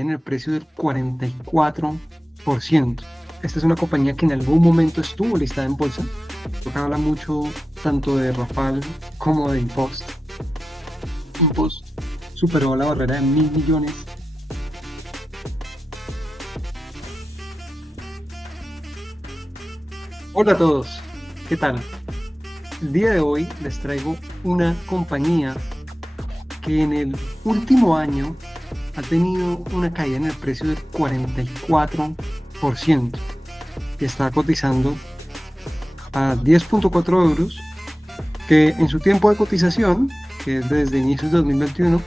en el precio del 44%. Esta es una compañía que en algún momento estuvo listada en bolsa. Lo que habla mucho tanto de Rafal como de Impost. Impost superó la barrera de 1.000 millones. Hola a todos, ¿qué tal? El día de hoy les traigo una compañía que en el último año ha tenido una caída en el precio del 44% y está cotizando a 10.4 euros, que en su tiempo de cotización, que es desde inicios de 2021,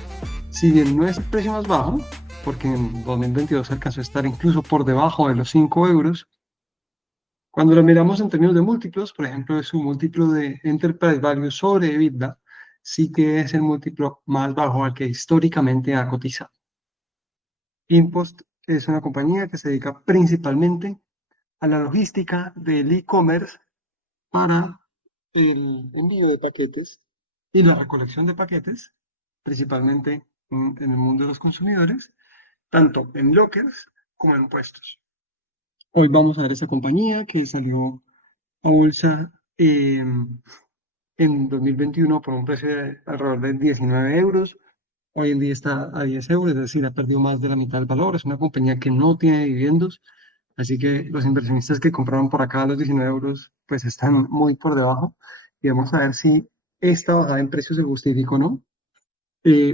si bien no es el precio más bajo, porque en 2022 alcanzó a estar incluso por debajo de los 5 euros, cuando lo miramos en términos de múltiplos, por ejemplo, es un múltiplo de Enterprise Value sobre EBITDA, sí que es el múltiplo más bajo al que históricamente ha cotizado. Impost es una compañía que se dedica principalmente a la logística del e-commerce para el envío de paquetes y la recolección de paquetes, principalmente en el mundo de los consumidores, tanto en lockers como en puestos. Hoy vamos a ver esa compañía que salió a bolsa en 2021 por un precio de alrededor de 19 euros. Hoy en día está a 10 euros, es decir, ha perdido más de la mitad del valor. Es una compañía que no tiene dividendos, así que los inversionistas que compraron por acá a los 19 euros, pues están muy por debajo. Y vamos a ver si esta bajada en precios se justifica o no.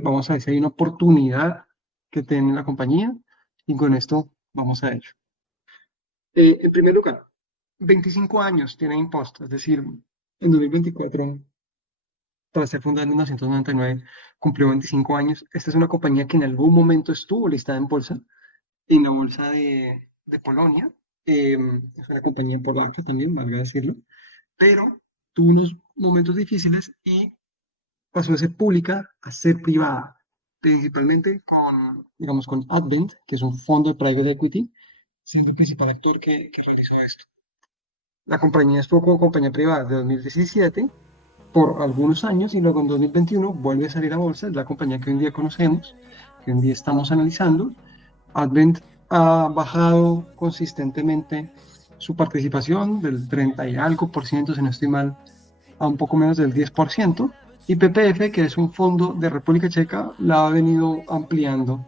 Vamos a ver si hay una oportunidad que tiene la compañía y con esto vamos a ello. En primer lugar, 25 años tiene Impost, es decir, en 2024, tras ser fundada en 1999, cumplió 25 años. Esta es una compañía que en algún momento estuvo listada en la bolsa de Polonia. Es una compañía polaca también, valga decirlo, pero tuvo unos momentos difíciles y pasó de ser pública a ser privada, principalmente con, digamos, con Advent, que es un fondo de private equity, siendo el principal actor que realizó esto. La compañía estuvo como compañía privada de 2017 por algunos años y luego en 2021 vuelve a salir a bolsa. Es la compañía que hoy en día conocemos, que hoy en día estamos analizando. Advent ha bajado consistentemente su participación del 30 y algo por ciento, si no estoy mal, a un poco menos del 10%. Y PPF, que es un fondo de República Checa, la ha venido ampliando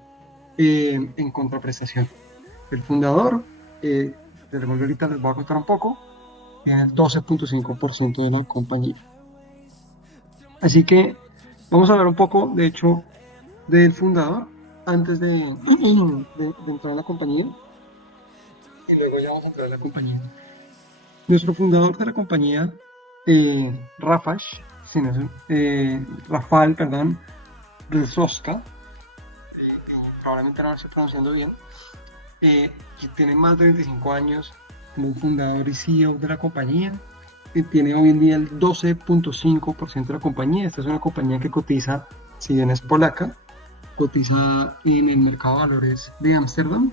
en contraprestación. El fundador, de Revolver ahorita les voy a contar un poco, tiene el 12.5% de la compañía. Así que vamos a hablar un poco, de hecho, del fundador antes de entrar a la compañía y luego ya vamos a entrar a la compañía. Nuestro fundador de la compañía, Rafash, sí, no, Rafael, perdón, Rzeszka, probablemente no lo estoy pronunciando bien, que tiene más de 25 años como fundador y CEO de la compañía. Tiene hoy en día el 12.5% de la compañía. Esta es una compañía que cotiza, si bien es polaca, cotiza en el mercado de valores de Ámsterdam,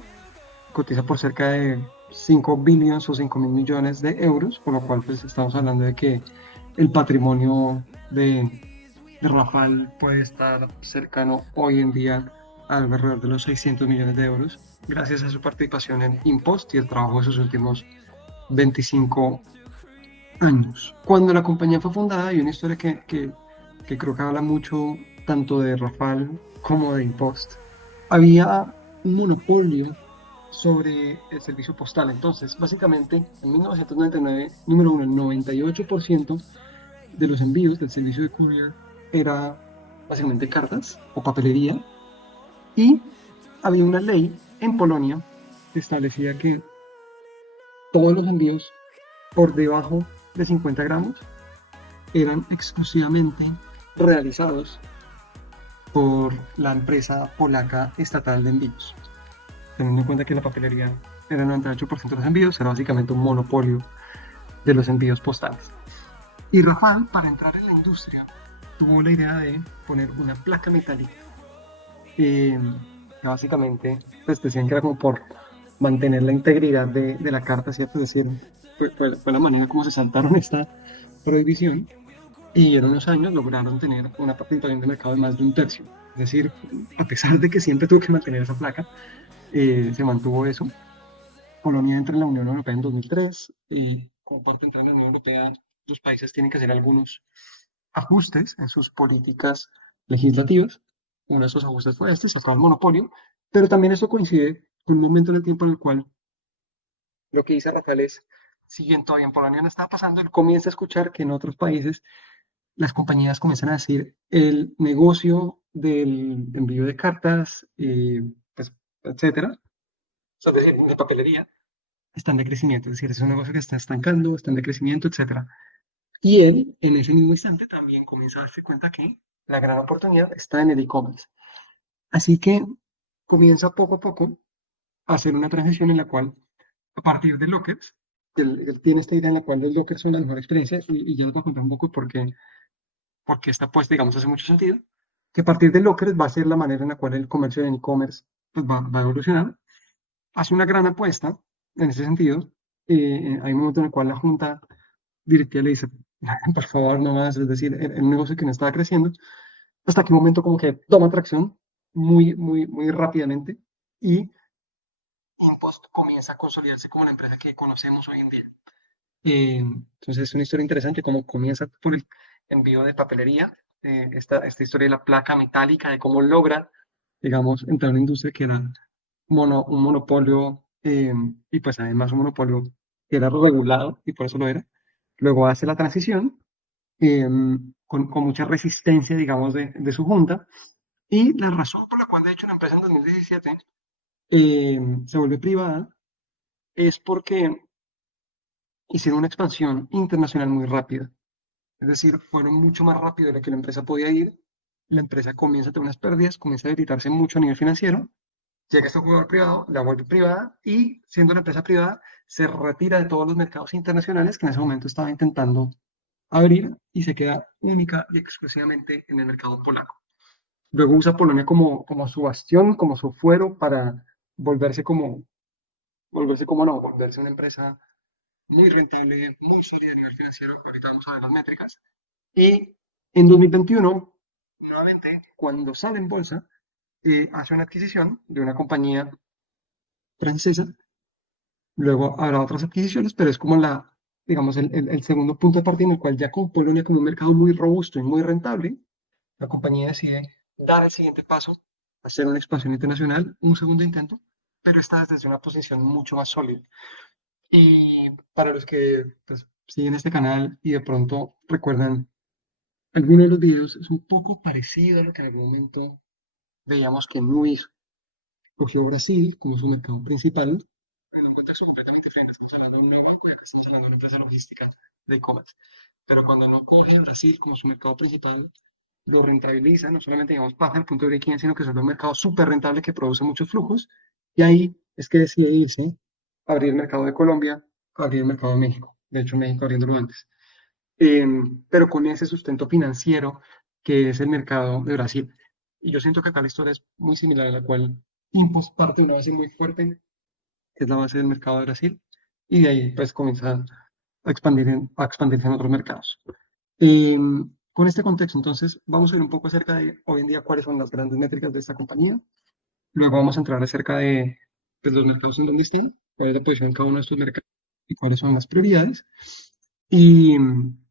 cotiza por cerca de 5 billones o 5 mil millones de euros, por lo cual pues estamos hablando de que el patrimonio de Rafal puede estar cercano hoy en día a alrededor de los 600 millones de euros, gracias a su participación en Impost y el trabajo de sus últimos 25 años. Cuando la compañía fue fundada, hay una historia que creo que habla mucho tanto de Rafal como de Impost. Había un monopolio sobre el servicio postal. Entonces, básicamente, en 1999, número uno, el 98% de los envíos del servicio de courier era básicamente cartas o papelería. Y había una ley en Polonia que establecía que todos los envíos por debajo de 50 gramos eran exclusivamente realizados por la empresa polaca estatal de envíos. Teniendo en cuenta que la papelería era el 98% de los envíos, era básicamente un monopolio de los envíos postales. Y Rafal, para entrar en la industria, tuvo la idea de poner una placa metálica, que básicamente pues decían que era como por mantener la integridad de la carta, ¿cierto? Es decir, fue la manera como se saltaron esta prohibición. y en unos años lograron tener una participación de mercado de más de un tercio. Es decir, a pesar de que siempre tuvo que mantener esa placa, se mantuvo eso. Polonia entra en la Unión Europea en 2003 y como parte de la Unión Europea, los países tienen que hacer algunos ajustes en sus políticas legislativas. Uno de esos ajustes fue este, sacar el monopolio, pero también eso coincide con un momento en el tiempo en el cual lo que dice Rafael es, si bien todavía en Polonia no está pasando, él comienza a escuchar que en otros países las compañías comienzan a decir el negocio del envío de cartas, pues, etcétera, o sea, de papelería, está en decrecimiento, es decir, es un negocio que está estancando, está en decrecimiento, etcétera. Y él, en ese mismo instante, también comienza a darse cuenta que la gran oportunidad está en el e-commerce. Así que comienza poco a poco a hacer una transición en la cual, a partir de Lockers, él tiene esta idea en la cual los Lockers son la mejor experiencia, y ya les voy a contar un poco porque esta, pues, digamos, hace mucho sentido, que a partir de Lockers va a ser la manera en la cual el comercio en e-commerce pues, va a evolucionar. Hace una gran apuesta en ese sentido. Hay un momento en el cual la junta directiva le dice, por favor, no más, es decir, el negocio que no estaba creciendo, hasta que un momento como que toma tracción muy rápidamente y Impost comienza a consolidarse como la empresa que conocemos hoy en día. Entonces es una historia interesante, como comienza por el envío de papelería, esta historia de la placa metálica, de cómo logra, digamos, entrar en una industria que era un monopolio, y pues además un monopolio que era regulado y por eso lo era. Luego hace la transición eh, con mucha resistencia, digamos, de su junta. Y la razón por la cual, de hecho, la empresa en 2017 se vuelve privada es porque hicieron una expansión internacional muy rápida. Es decir, fueron mucho más rápido de lo que la empresa podía ir. La empresa comienza a tener unas pérdidas, comienza a debilitarse mucho a nivel financiero. Llega este jugador privado, la vuelve privada y, siendo una empresa privada, se retira de todos los mercados internacionales que en ese momento estaba intentando abrir y se queda única y exclusivamente en el mercado polaco. Luego usa Polonia como su bastión, como su fuero para volverse volverse una empresa muy rentable, muy sólida a nivel financiero. Ahorita vamos a ver las métricas. Y en 2021, nuevamente, cuando sale en bolsa, hace una adquisición de una compañía francesa. Luego habrá otras adquisiciones, pero es como digamos, el segundo punto de partida en el cual ya con Polonia como un mercado muy robusto y muy rentable, la compañía decide dar el siguiente paso, hacer una expansión internacional, un segundo intento, pero esta vez desde una posición mucho más sólida. Y para los que pues, siguen este canal y de pronto recuerdan algunos de los videos, es un poco parecido a lo que en algún momento veíamos que Nuix cogió Brasil como su mercado principal, en un contexto completamente diferente. Estamos hablando de un nuevo banco y acá estamos hablando de una empresa logística de e-commerce. Pero cuando no cogen Brasil como su mercado principal, lo rentabiliza, no solamente, digamos, pasa el punto de break sino que es un mercado súper rentable que produce muchos flujos. Y ahí es que decide irse, abrir el mercado de Colombia, abrir el mercado de México. De hecho, México abriéndolo antes. Pero con ese sustento financiero que es el mercado de Brasil. Y yo siento que acá la historia es muy similar, en la cual Impost parte de una base muy fuerte, que es la base del mercado de Brasil, y de ahí pues comienza a expandirse en otros mercados. Con este contexto, entonces, vamos a ver un poco acerca de hoy en día cuáles son las grandes métricas de esta compañía. Luego vamos a entrar acerca de pues, los mercados en donde están, cuál es la posición en cada uno de estos mercados y cuáles son las prioridades. Y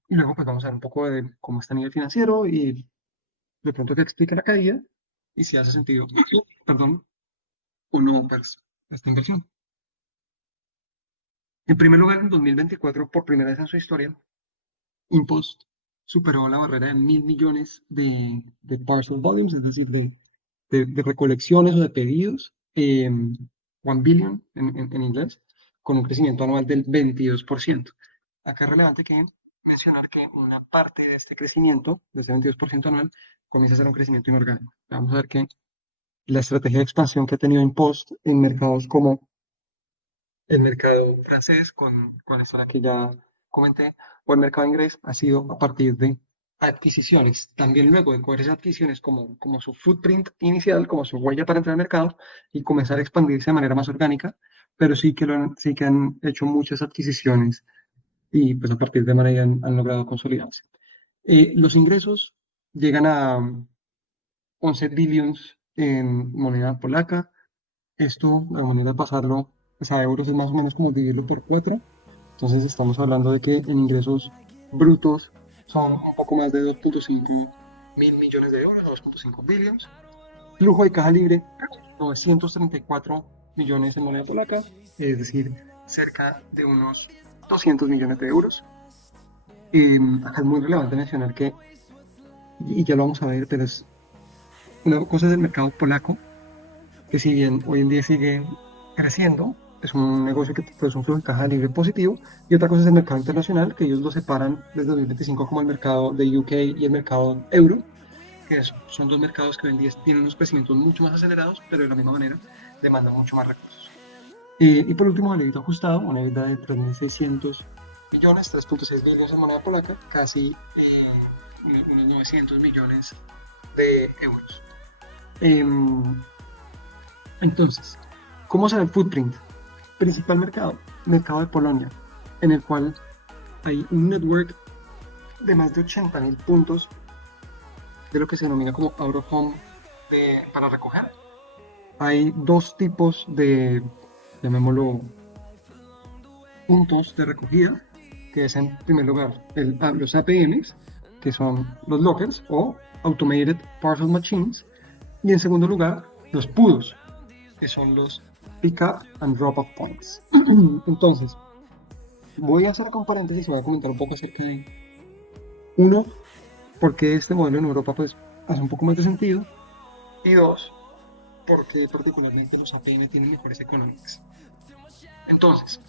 luego pues vamos a ver un poco de cómo está a nivel financiero y de pronto que explique la caída y si hace sentido, perdón, o no, pues, esta inversión. En primer lugar, en 2024, por primera vez en su historia, Impost superó la barrera de 1.000 millones de parcel volumes, es decir, de recolecciones o de pedidos, 1 billion en inglés, con un crecimiento anual del 22%. Acá es relevante que mencionar que una parte de este crecimiento, de ese 22% anual, comienza a ser un crecimiento inorgánico. Vamos a ver que la estrategia de expansión que ha tenido Impost en mercados como el mercado francés, con esta que ya comenté, o el mercado inglés, ha sido a partir de adquisiciones. También luego de coger esas adquisiciones como su footprint inicial, como su huella para entrar al mercado y comenzar a expandirse de manera más orgánica, pero sí que han hecho muchas adquisiciones y pues a partir de manera han logrado consolidarse. Los ingresos llegan a 11 billions en moneda polaca. Esto, la manera de pasarlo pues, a euros es más o menos como dividirlo por 4. Entonces estamos hablando de que en ingresos brutos son un poco más de 2.5 mil millones de euros, 2.5 billions. Flujo de caja libre, 934 millones en moneda polaca, es decir, cerca de unos 200 millones de euros. Acá es muy relevante mencionar que, y ya lo vamos a ver, pero es una cosa del mercado polaco, que si bien hoy en día sigue creciendo, es un negocio que produce un flujo de caja libre positivo, y otra cosa es el mercado internacional, que ellos lo separan desde 2025 como el mercado de UK y el mercado euro, que son dos mercados que hoy en día tienen unos crecimientos mucho más acelerados, pero de la misma manera demandan mucho más recursos. Y por último, el EBITDA ajustado, una EBITDA de 3.600 millones, 3.6 billones en moneda polaca, casi unos 900 millones de euros. Em, entonces, ¿cómo se ve el footprint? Principal mercado, mercado de Polonia, en el cual hay un network de más de 80.000 puntos de lo que se denomina como out of home para recoger. Hay dos tipos de, llamémoslo, puntos de recogida, que es en primer lugar los APMs, que son los lockers o Automated Parcel Machines, y en segundo lugar los PUDOs, que son los Pick Up and Drop Off Points. Entonces, voy a hacer con paréntesis y voy a comentar un poco acerca de uno, por qué este modelo en Europa pues hace un poco más de sentido, y dos, por qué particularmente los APM tienen mejores económicas. Entonces,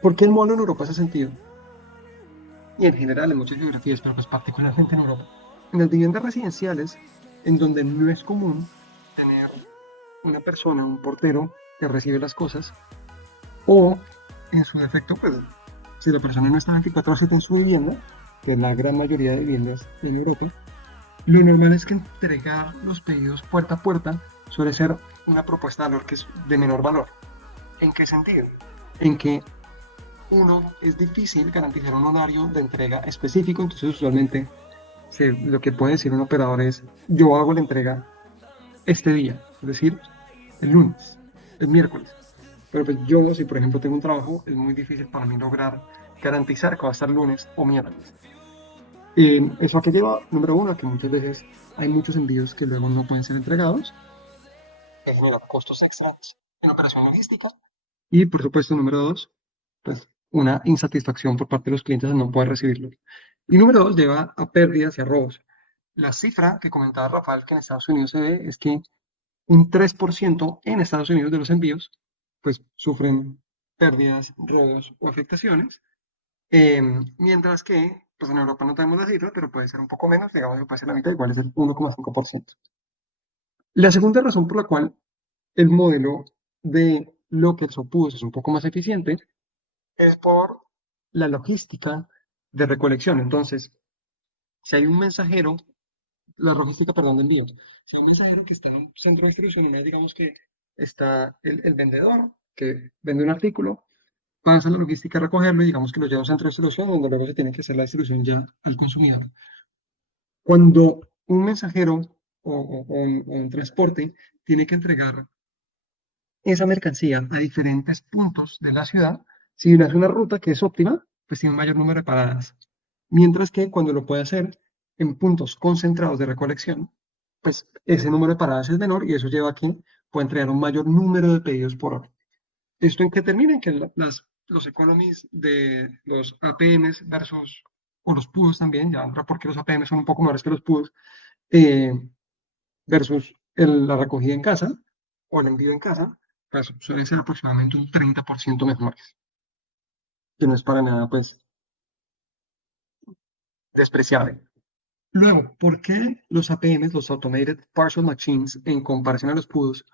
¿por qué el modelo en Europa hace sentido? Y en general en muchas geografías, pero pues particularmente en Europa. En las viviendas residenciales, en donde no es común tener una persona, un portero que recibe las cosas, o en su defecto, pues si la persona no está 24/7 en su vivienda, que es la gran mayoría de viviendas en Europa, lo normal es que entregar los pedidos puerta a puerta suele ser una propuesta de valor que es de menor valor. ¿En qué sentido? En que uno, es difícil garantizar un horario de entrega específico, entonces usualmente lo que puede decir un operador es, yo hago la entrega este día, es decir, el lunes, el miércoles. Pero pues yo, si por ejemplo tengo un trabajo, es muy difícil para mí lograr garantizar que va a estar lunes o miércoles. Eso a que lleva, número uno, a que muchas veces hay muchos envíos que luego no pueden ser entregados, que genera costos extras en operación logística. Y por supuesto, número dos, pues una insatisfacción por parte de los clientes al no poder recibirlo. Y número dos, lleva a pérdidas y a robos. La cifra que comentaba Rafael que en Estados Unidos se ve es que un 3% en Estados Unidos de los envíos pues sufren pérdidas, robos o afectaciones, mientras que pues en Europa no tenemos la cifra, pero puede ser un poco menos, digamos que puede ser la mitad, igual es el 1,5%. La segunda razón por la cual el modelo de Lockers o PUDOs es un poco más eficiente es por la logística de recolección. Entonces, si hay un mensajero, la logística, perdón, de envío, si hay un mensajero que está en un centro de distribución, una vez digamos que está el vendedor que vende un artículo, pasa la logística a recogerlo y digamos que lo lleva a un centro de distribución donde luego se tiene que hacer la distribución ya al consumidor. Cuando un mensajero o un transporte tiene que entregar esa mercancía a diferentes puntos de la ciudad, si no es una ruta que es óptima, pues tiene un mayor número de paradas. Mientras que cuando lo puede hacer en puntos concentrados de recolección, pues ese número de paradas es menor y eso lleva a que pueda entregar un mayor número de pedidos por hora. ¿Esto en qué termina? En que los economies de los APMs versus, o los PUDOs también, ya ahora porque los APMs son un poco mejores que los PUDOs, eh, versus la recogida en casa o el envío en casa, pues suelen ser aproximadamente un 30% mejores, que no es para nada, pues, despreciable. Luego, ¿por qué los APMs, los Automated Parcel Machines, en comparación a los PUDOs,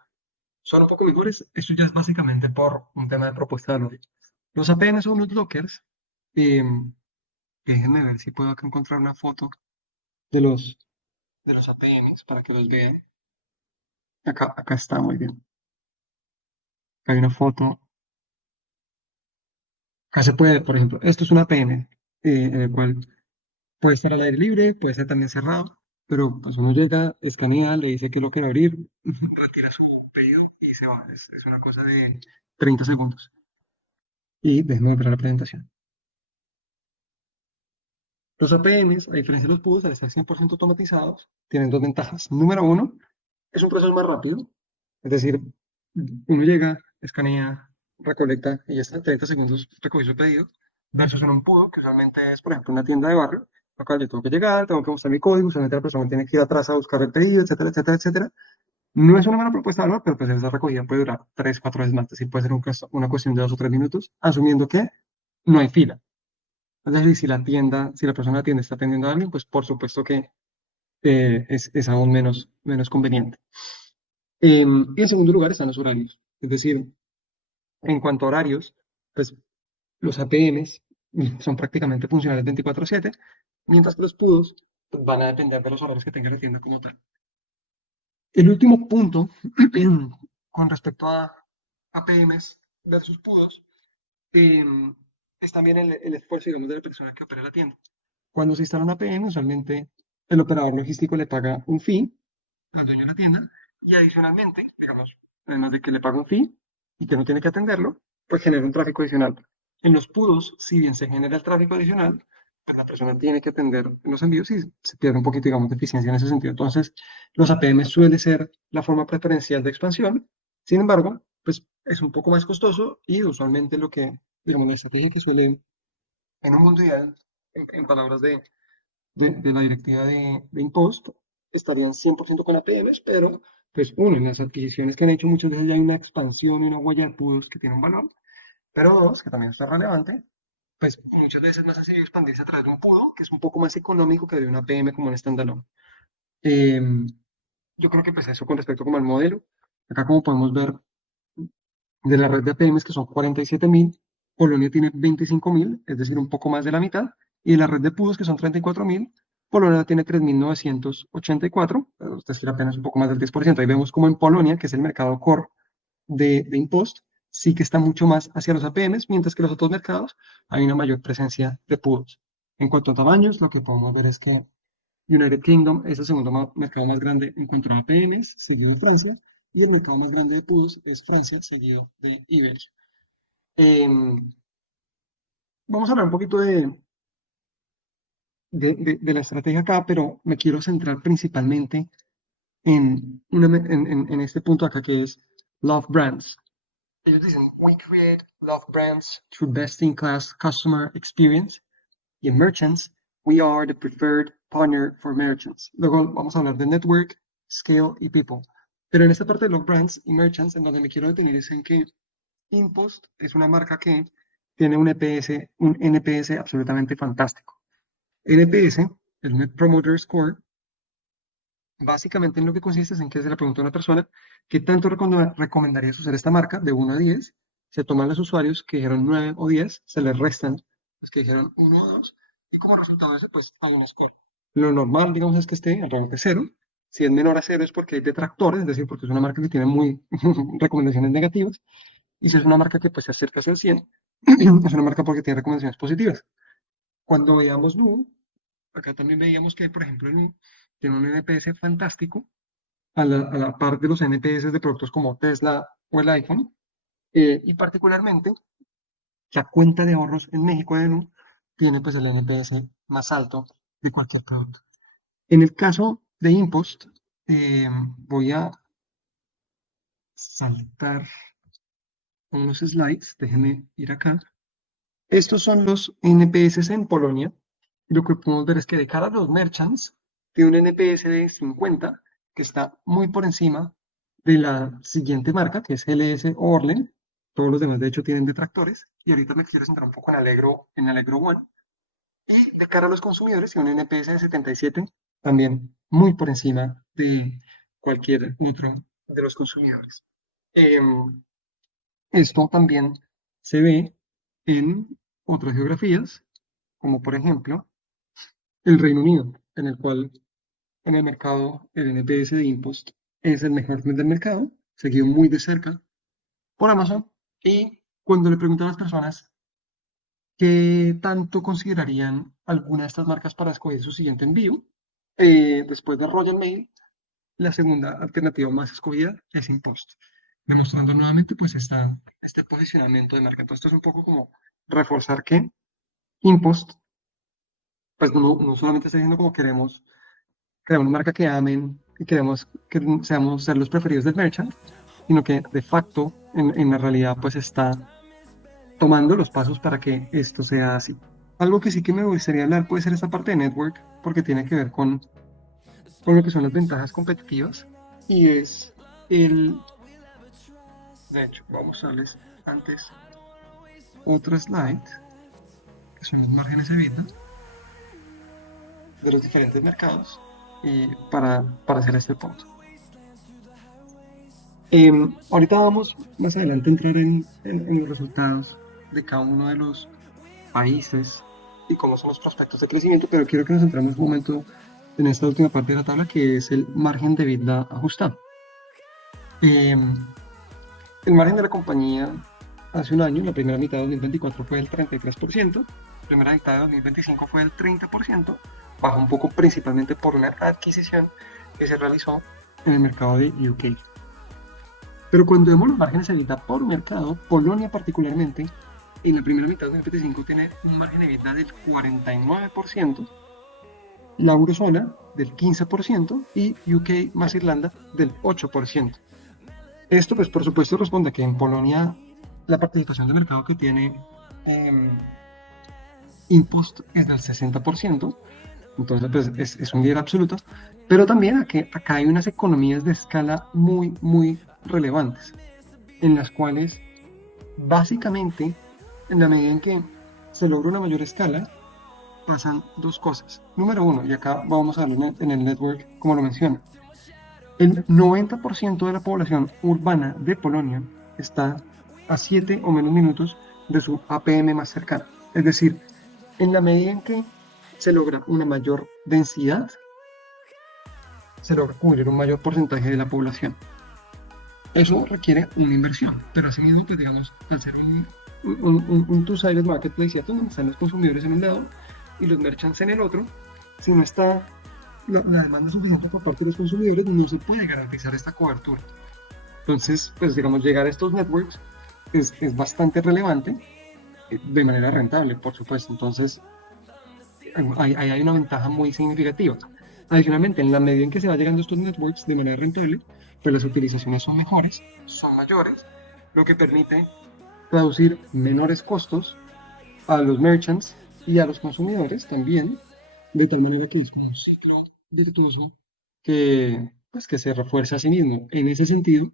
son un poco mejores? Esto ya es básicamente por un tema de propuesta de valor. Los APMs son unos lockers, eh, déjenme ver si puedo acá encontrar una foto de los APMs para que los vean. Acá está muy bien. Hay una foto. Acá se puede, por ejemplo, esto es una APM, en el cual Puede estar al aire libre, puede ser también cerrado, pero pues uno llega, escanea, le dice que lo quiere abrir, retira su pedido y se va. Es una cosa de 30 segundos. Y déjeme volver a la presentación. Los APMs, a diferencia de los PUDOs, al estar 100% automatizados, tienen dos ventajas. Número uno, es un proceso más rápido. Es decir, uno llega, escanea, recolecta y ya está, en 30 segundos recogió su pedido. Versus en un PUDO, que usualmente es, por ejemplo, una tienda de barrio. Acá yo tengo que llegar, tengo que mostrar mi código, usualmente la persona tiene que ir atrás a buscar el pedido, etcétera, etcétera, etcétera. No es una buena propuesta de valor, pero pues esa recogida puede durar 3, 4 veces más. Es decir, puede ser una cuestión de 2 o 3 minutos, asumiendo que no hay fila. Es decir, si la tienda, si la persona de la tienda está atendiendo a alguien, pues por supuesto que es aún menos conveniente. Y en segundo lugar están los horarios. Es decir, en cuanto a horarios, pues los APMs son prácticamente funcionales 24/7, mientras que los PUDOs pues, van a depender de los horarios que tenga la tienda como tal. El último punto con respecto a APMs versus PUDOs em, es también el esfuerzo, digamos, de la persona que opera la tienda. Cuando se instala una APM, usualmente el operador logístico le paga un fee al dueño de la tienda y adicionalmente, digamos, además de que le paga un fee y que no tiene que atenderlo, pues genera un tráfico adicional. En los PUDOs, si bien se genera el tráfico adicional, pues la persona tiene que atender los envíos y se pierde un poquito, digamos, de eficiencia en ese sentido. Entonces, los APM suele ser la forma preferencial de expansión. Sin embargo, pues es un poco más costoso y usualmente lo que, digamos, la estrategia que suele, en un mundo ideal, en palabras de la directiva de Impost, estarían 100% con APMs, pero pues uno, en las adquisiciones que han hecho muchas veces ya hay una expansión y una huella de PUDOs que tiene un valor, pero dos, que también está relevante, pues muchas veces es más sencillo expandirse a través de un PUDO, que es un poco más económico que de una APM como un standalone. Eh, yo creo que pues eso con respecto como al modelo, acá como podemos ver, de la red de APMs que son 47.000, Polonia tiene 25.000, es decir, un poco más de la mitad, y de la red de PUDOs que son 34.000, Polonia tiene 3.984, es decir, apenas un poco más del 10%. Ahí vemos como en Polonia, que es el mercado core de Impost, sí que está mucho más hacia los APMs, mientras que los otros mercados hay una mayor presencia de PUDOs. En cuanto a tamaños, lo que podemos ver es que United Kingdom es el segundo mercado más grande en cuanto a APMs, seguido de Francia, y el mercado más grande de PUDOs es Francia, seguido de Iberia. Em, vamos a hablar un poquito de la estrategia acá, pero me quiero centrar principalmente en este punto acá que es Love Brands. Ellos dicen, we create love brands through best-in-class customer experience. Y en merchants, we are the preferred partner for merchants. Luego vamos a hablar de network, scale y people. Pero en esta parte de love brands y merchants, en donde me quiero detener es en que Impost es una marca que tiene un NPS absolutamente fantástico. NPS, el Net Promoter Score, básicamente en lo que consiste es en que se le pregunta a una persona qué tanto recomendarías usar esta marca de 1 a 10. Se toman los usuarios que dijeron 9 o 10, se les restan los que dijeron 1 o 2, y como resultado de eso, pues hay un score. Lo normal, digamos, es que esté alrededor de 0. Si es menor a 0 es porque hay detractores, es decir, porque es una marca que tiene muy recomendaciones negativas. Y si es una marca que pues se acerca hacia el 100, es una marca porque tiene recomendaciones positivas. Cuando veamos Nu, acá también veíamos que, por ejemplo, Nu tiene un NPS fantástico a la par de los NPS de productos como Tesla o el iPhone, y particularmente la cuenta de ahorros en México de Nu tiene pues el NPS más alto de cualquier producto. En el caso de Impost, voy a saltar unos slides, déjenme ir acá. Estos son los NPS en Polonia. Lo que podemos ver es que de cara a los merchants, tiene un NPS de 50, que está muy por encima de la siguiente marca, que es LS o Orlen. Todos los demás, de hecho, tienen detractores. Y ahorita me quiero centrar un poco en Allegro One. Y de cara a los consumidores, tiene un NPS de 77, también muy por encima de cualquier otro de los consumidores. Em, Esto también se ve en otras geografías, como por ejemplo el Reino Unido, en el cual en el mercado el NPS de Impost es el mejor del mercado, seguido muy de cerca por Amazon. Y cuando le preguntan a las personas ¿qué tanto considerarían alguna de estas marcas para escoger su siguiente envío? Después de Royal Mail, la segunda alternativa más escogida es Impost, demostrando nuevamente pues este posicionamiento de marca. Entonces, esto es un poco como reforzar que Impost, pues no solamente está diciendo como queremos crear una marca que amen y queremos que seamos ser los preferidos del merchant, sino que de facto en la realidad pues está tomando los pasos para que esto sea así. Algo que sí que me gustaría hablar puede ser esta parte de network, porque tiene que ver con lo que son las ventajas competitivas y es el, de hecho, vamos a darles antes otra slide, que son los márgenes de EBITDA de los diferentes mercados para hacer este punto. Ahorita vamos más adelante a entrar en los resultados de cada uno de los países y cómo son los prospectos de crecimiento, pero quiero que nos centremos un momento en esta última parte de la tabla, que es el margen de EBITDA ajustado. El margen de la compañía hace un año, en la primera mitad de 2024 fue del 33%, la primera mitad de 2025 fue del 30%, bajó un poco principalmente por una adquisición que se realizó en el mercado de UK. Pero cuando vemos los márgenes de EBITDA por mercado, Polonia particularmente, en la primera mitad de 2025 tiene un margen de EBITDA del 49%, la eurozona del 15% y UK más Irlanda del 8%. Esto, pues, por supuesto, responde a que en Polonia la participación de mercado que tiene Impost es del 60%, entonces pues, es un líder absoluto, pero también a que acá hay unas economías de escala muy, muy relevantes, en las cuales básicamente, en la medida en que se logra una mayor escala, pasan dos cosas. Número uno, y acá vamos a verlo en el network, como lo menciona, el 90% de la población urbana de Polonia está a 7 o menos minutos de su APM más cercano. Es decir, en la medida en que se logra una mayor densidad, se logra cubrir un mayor porcentaje de la población. Eso requiere una inversión, pero asimismo, pues digamos, al ser un two-sided marketplace, ¿cierto? Donde están los consumidores en un lado y los merchants en el otro, si no está la demanda suficiente por parte de los consumidores, no se puede garantizar esta cobertura. Entonces, pues digamos, llegar a estos networks es bastante relevante de manera rentable, por supuesto. Entonces, hay una ventaja muy significativa. Adicionalmente, en la medida en que se va llegando a estos networks de manera rentable, pues las utilizaciones son mejores, son mayores, lo que permite reducir menores costos a los merchants y a los consumidores también, de tal manera que es como un ciclo virtuoso que se refuerza a sí mismo. En ese sentido,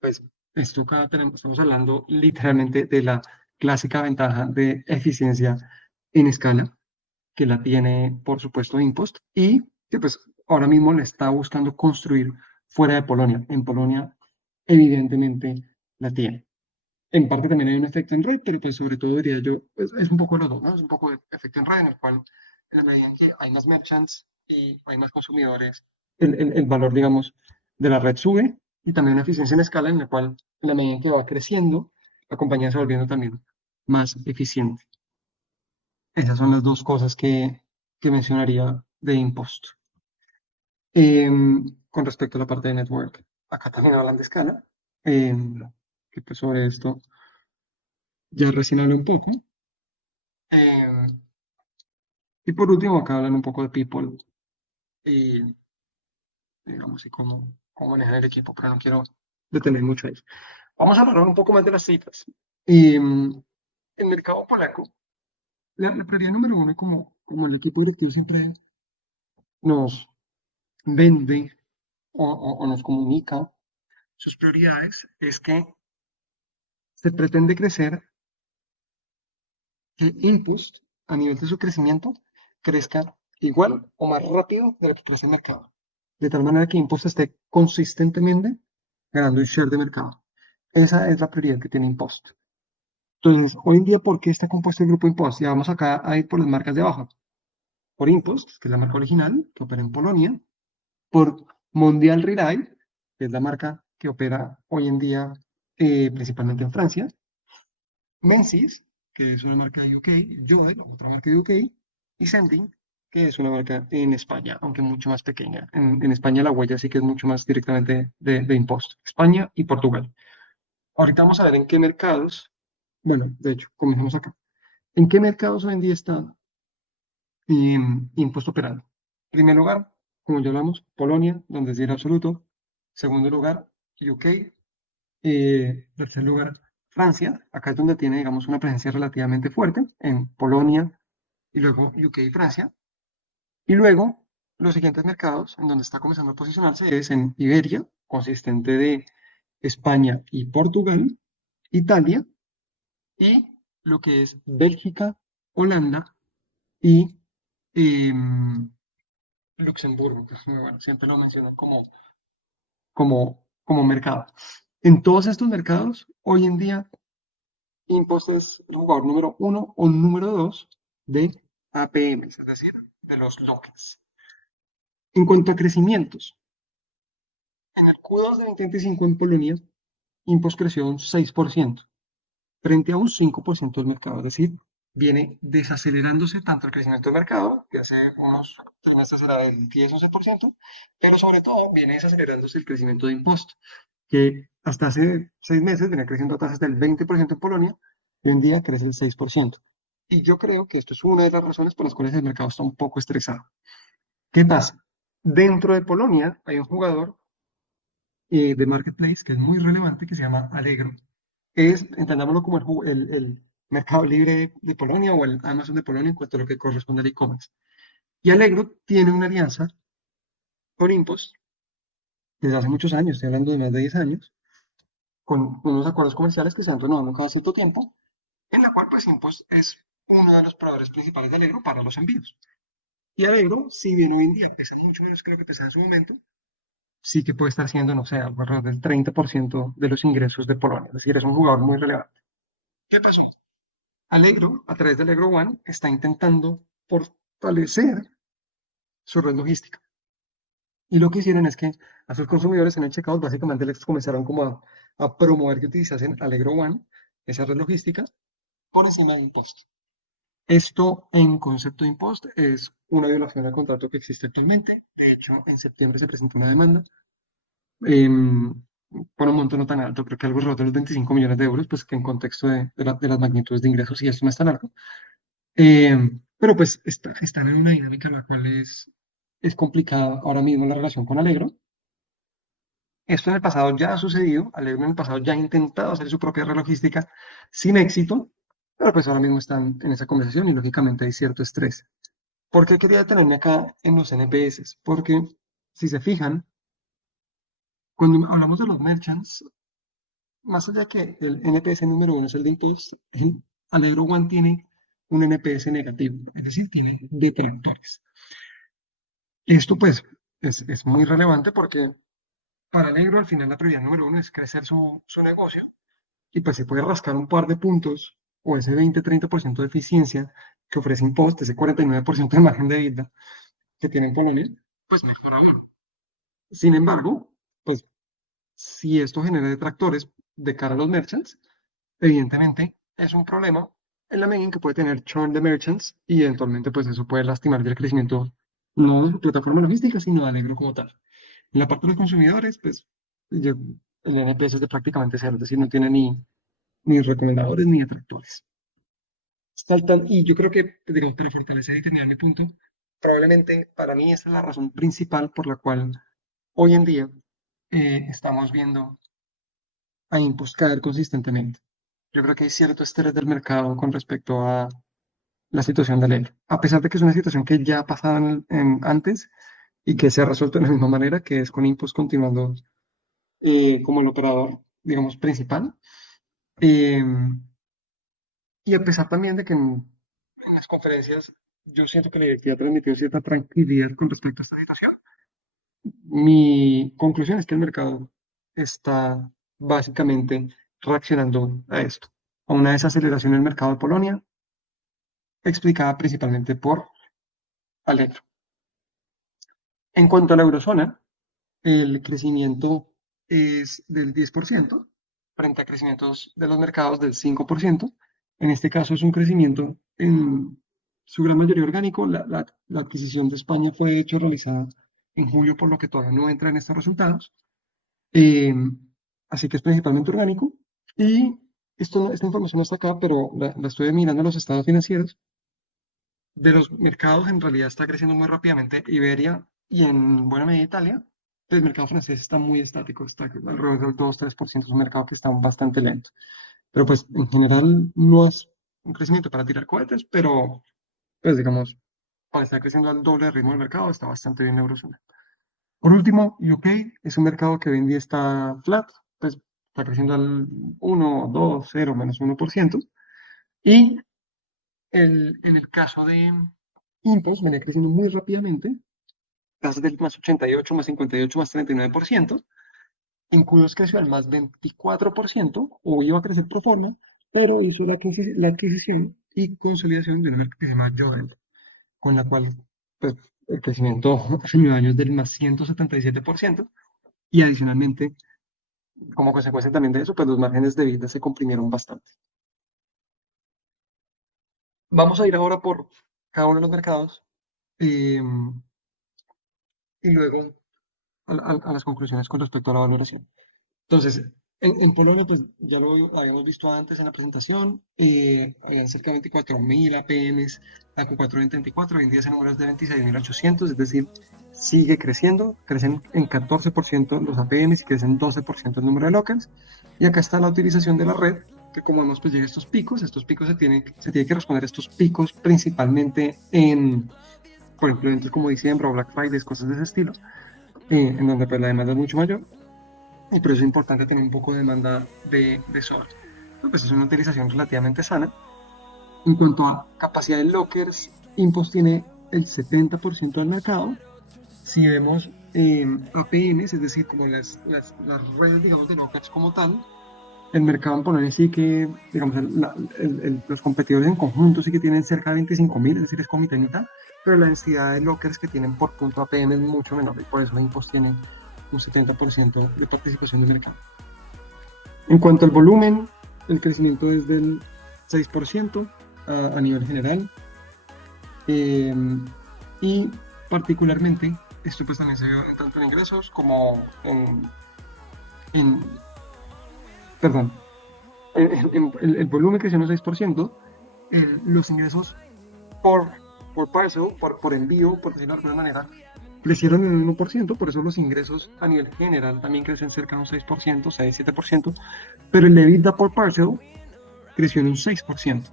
pues esto acá estamos hablando literalmente de la clásica ventaja de eficiencia en escala que la tiene, por supuesto, Impost y que pues ahora mismo le está buscando construir fuera de Polonia. En Polonia, evidentemente, la tiene. En parte también hay un efecto en red, pero pues sobre todo diría yo, pues, es un poco de los dos, ¿no? Es un poco de efecto en red en el cual, en la medida en que hay más merchants y hay más consumidores, el valor, digamos, de la red sube y también una eficiencia en escala en la cual, en la medida en que va creciendo, la compañía se va volviendo también más eficiente. Esas son las dos cosas que mencionaría de Impost. Con respecto a la parte de network, acá también hablan de escala, em, que pues sobre esto ya recién hablé un poco. Em, y por último, acá hablan un poco de people y digamos, y cómo manejar el equipo, pero no quiero detener mucho ahí. Vamos a hablar un poco más de las cifras. El mercado polaco, la prioridad número uno, como el equipo directivo siempre nos vende o nos comunica sus prioridades, es que se pretende crecer, que Impost, a nivel de su crecimiento, crezca igual o más rápido de lo que crece el mercado. De tal manera que Impost esté consistentemente ganando el share de mercado. Esa es la prioridad que tiene Impost. Entonces, hoy en día, ¿por qué está compuesto el grupo Impost? Ya vamos acá a ir por las marcas de abajo. Por Impost, que es la marca original, que opera en Polonia. Por Mondial Retail, que es la marca que opera hoy en día principalmente en Francia. Macy's, que es una marca de UK, Joy, otra marca de UK, y Sending, que es una marca en España, aunque mucho más pequeña. En España la huella sí que es mucho más directamente de impuesto. España y Portugal. Ahorita vamos a ver en qué mercados, bueno, de hecho, comencemos acá. ¿En qué mercados hoy en día está impuesto operando? Primer lugar, como ya hablamos, Polonia, donde es cero absoluto. Segundo lugar, UK. Tercer lugar, Francia. Acá es donde tiene, digamos, una presencia relativamente fuerte, en Polonia y luego UK y Francia. Y luego, los siguientes mercados en donde está comenzando a posicionarse es en Iberia, consistente de España y Portugal, Italia y lo que es Bélgica, Holanda y Luxemburgo, que es muy bueno, siempre lo mencionan como mercado. En todos estos mercados, hoy en día, Impost es el jugador número uno o número dos de APM, es decir, de los locals. En cuanto a crecimientos, en el Q2 de 2025 en Polonia, Impost creció un 6% frente a un 5% del mercado, es decir, viene desacelerándose tanto el crecimiento del mercado, que hace unos trimestres era del 10-11%, pero sobre todo viene desacelerándose el crecimiento de impuestos, que hasta hace 6 meses venía creciendo a tasas del 20% en Polonia, y hoy en día crece el 6%. Y yo creo que esto es una de las razones por las cuales el mercado está un poco estresado. ¿Qué pasa? Dentro de Polonia hay un jugador de Marketplace que es muy relevante que se llama Allegro. Entendámoslo como el Mercado Libre de Polonia o el Amazon de Polonia en cuanto a lo que corresponde al e-commerce. Y Allegro tiene una alianza con Impost desde hace muchos años, estoy hablando de más de 10 años, con unos acuerdos comerciales que se han renovado cada cierto tiempo, en la cual pues Impost es uno de los proveedores principales de Allegro para los envíos. Y Allegro, si bien hoy en día pesa mucho menos que lo que pesaba en su momento, sí que puede estar siendo, no sé, alrededor del 30% de los ingresos de Polonia. Es decir, es un jugador muy relevante. ¿Qué pasó? Allegro, a través de Allegro One, está intentando fortalecer su red logística. Y lo que hicieron es que a sus consumidores en el checkout básicamente les comenzaron como a promover que utilizasen Allegro One, esa red logística, por encima de impuestos. Esto en concepto de impuesto es una violación al contrato que existe actualmente. De hecho, en septiembre se presentó una demanda em, por un monto no tan alto, creo que algo alrededor de los 25 millones de euros, pues que en contexto de las magnitudes de ingresos y esto no es tan alto. Pero pues están en una dinámica en la cual es complicada ahora mismo la relación con Allegro. Esto en el pasado ya ha sucedido, Allegro en el pasado ya ha intentado hacer su propia red logística sin éxito, pero pues ahora mismo están en esa conversación y lógicamente hay cierto estrés. ¿Por qué quería detenerme acá en los NPS? Porque si se fijan, cuando hablamos de los merchants, más allá que el NPS número uno es el de Impulse, el Allegro One tiene un NPS negativo, es decir, tiene detractores. Esto pues es muy relevante porque para Allegro al final la prioridad número uno es crecer su negocio y pues si puede rascar un par de puntos o ese 20-30% de eficiencia que ofrece Impost, ese 49% de margen de vida que tiene en Polonia, pues mejor aún. Sin embargo, pues si esto genera detractores de cara a los merchants, evidentemente es un problema en la medida en que puede tener churn de merchants y eventualmente pues eso puede lastimar el crecimiento no de su plataforma logística, sino de Allegro como tal. En la parte de los consumidores, pues el NPS es de prácticamente cero, es decir, no tiene ni recomendadores ni detractores. Saltan, y yo creo que, digamos, para fortalecer y terminar mi punto, probablemente para mí esa es la razón principal por la cual hoy en día estamos viendo a Impulse caer consistentemente. Yo creo que hay cierto estrés del mercado con respecto a la situación de Lelo, a pesar de que es una situación que ya ha pasado antes y que se ha resuelto de la misma manera, que es con Impulse continuando como el operador, digamos, principal. Eh, y a pesar también de que en las conferencias yo siento que la directiva ha transmitido cierta tranquilidad con respecto a esta situación, mi conclusión es que el mercado está básicamente reaccionando a esto, a una desaceleración en el mercado de Polonia, explicada principalmente por Allegro. En cuanto a la eurozona, el crecimiento es del 10% frente a crecimientos de los mercados del 5%. En este caso es un crecimiento en su gran mayoría orgánico. La adquisición de España fue hecho realizada en julio, por lo que todavía no entra en estos resultados. Eh, Así que es principalmente orgánico. Y esta información no está acá, pero la estoy mirando en los estados financieros. De los mercados, en realidad está creciendo muy rápidamente Iberia y en buena medida Italia. El mercado francés está muy estático, está alrededor del 2-3%, es un mercado que está bastante lento. Pero pues en general no es un crecimiento para tirar cohetes, pero pues digamos, para estar creciendo al doble del ritmo del mercado está bastante bien la eurozona. Por último, UK es un mercado que hoy en día está flat, pues está creciendo al 1, 2, 0, -1%. Y en el caso de Impos venía creciendo muy rápidamente, tasas del +88, +58, +39%. En cuyos creció al +24%, o iba a crecer pro forma, pero hizo la adquisición y consolidación de una marca que se llama Joven, con la cual pues, el crecimiento a fin de año es del +177%, y adicionalmente, como consecuencia también de eso, pues los márgenes de vida se comprimieron bastante. Vamos a ir ahora por cada uno de los mercados eh, y luego a las conclusiones con respecto a la valoración. Entonces, en Polonia, pues ya lo habíamos visto antes en la presentación, habían cerca de 24.000 APMs, la Q4 hoy en día ese número es de 26.800, es decir, sigue creciendo, crecen en 14% los APMs y crecen 12% el número de lockers. Y acá está la utilización de la red, que como vemos, pues llega a estos picos se tiene que responder a estos picos principalmente en, por ejemplo, eventos como diciembre o Black Friday, cosas de ese estilo, en donde pues la demanda es mucho mayor y por eso es importante tener un poco de demanda de sol. Pues es una utilización relativamente sana. En cuanto a capacidad de lockers, Impos tiene el 70% del mercado. Si vemos APMs, es decir, como las redes, digamos, de lockers como tal, el mercado en Polonia sí que, digamos, los competidores en conjunto sí que tienen cerca de 25.000, es decir, es como mitad y mitad, pero la densidad de lockers que tienen por punto APM es mucho menor y por eso Impos tiene un 70% de participación de mercado. En cuanto al volumen, el crecimiento es del 6% a nivel general. eh, y particularmente, esto pues también se vio tanto en ingresos como en perdón, el volumen creció en un 6%. Los ingresos por, por parcel, por envío, por decirlo de alguna manera, crecieron en un 1%, por eso los ingresos a nivel general también crecen cerca de un 6%, 6-7%, pero el EBITDA por parcel creció en un 6%,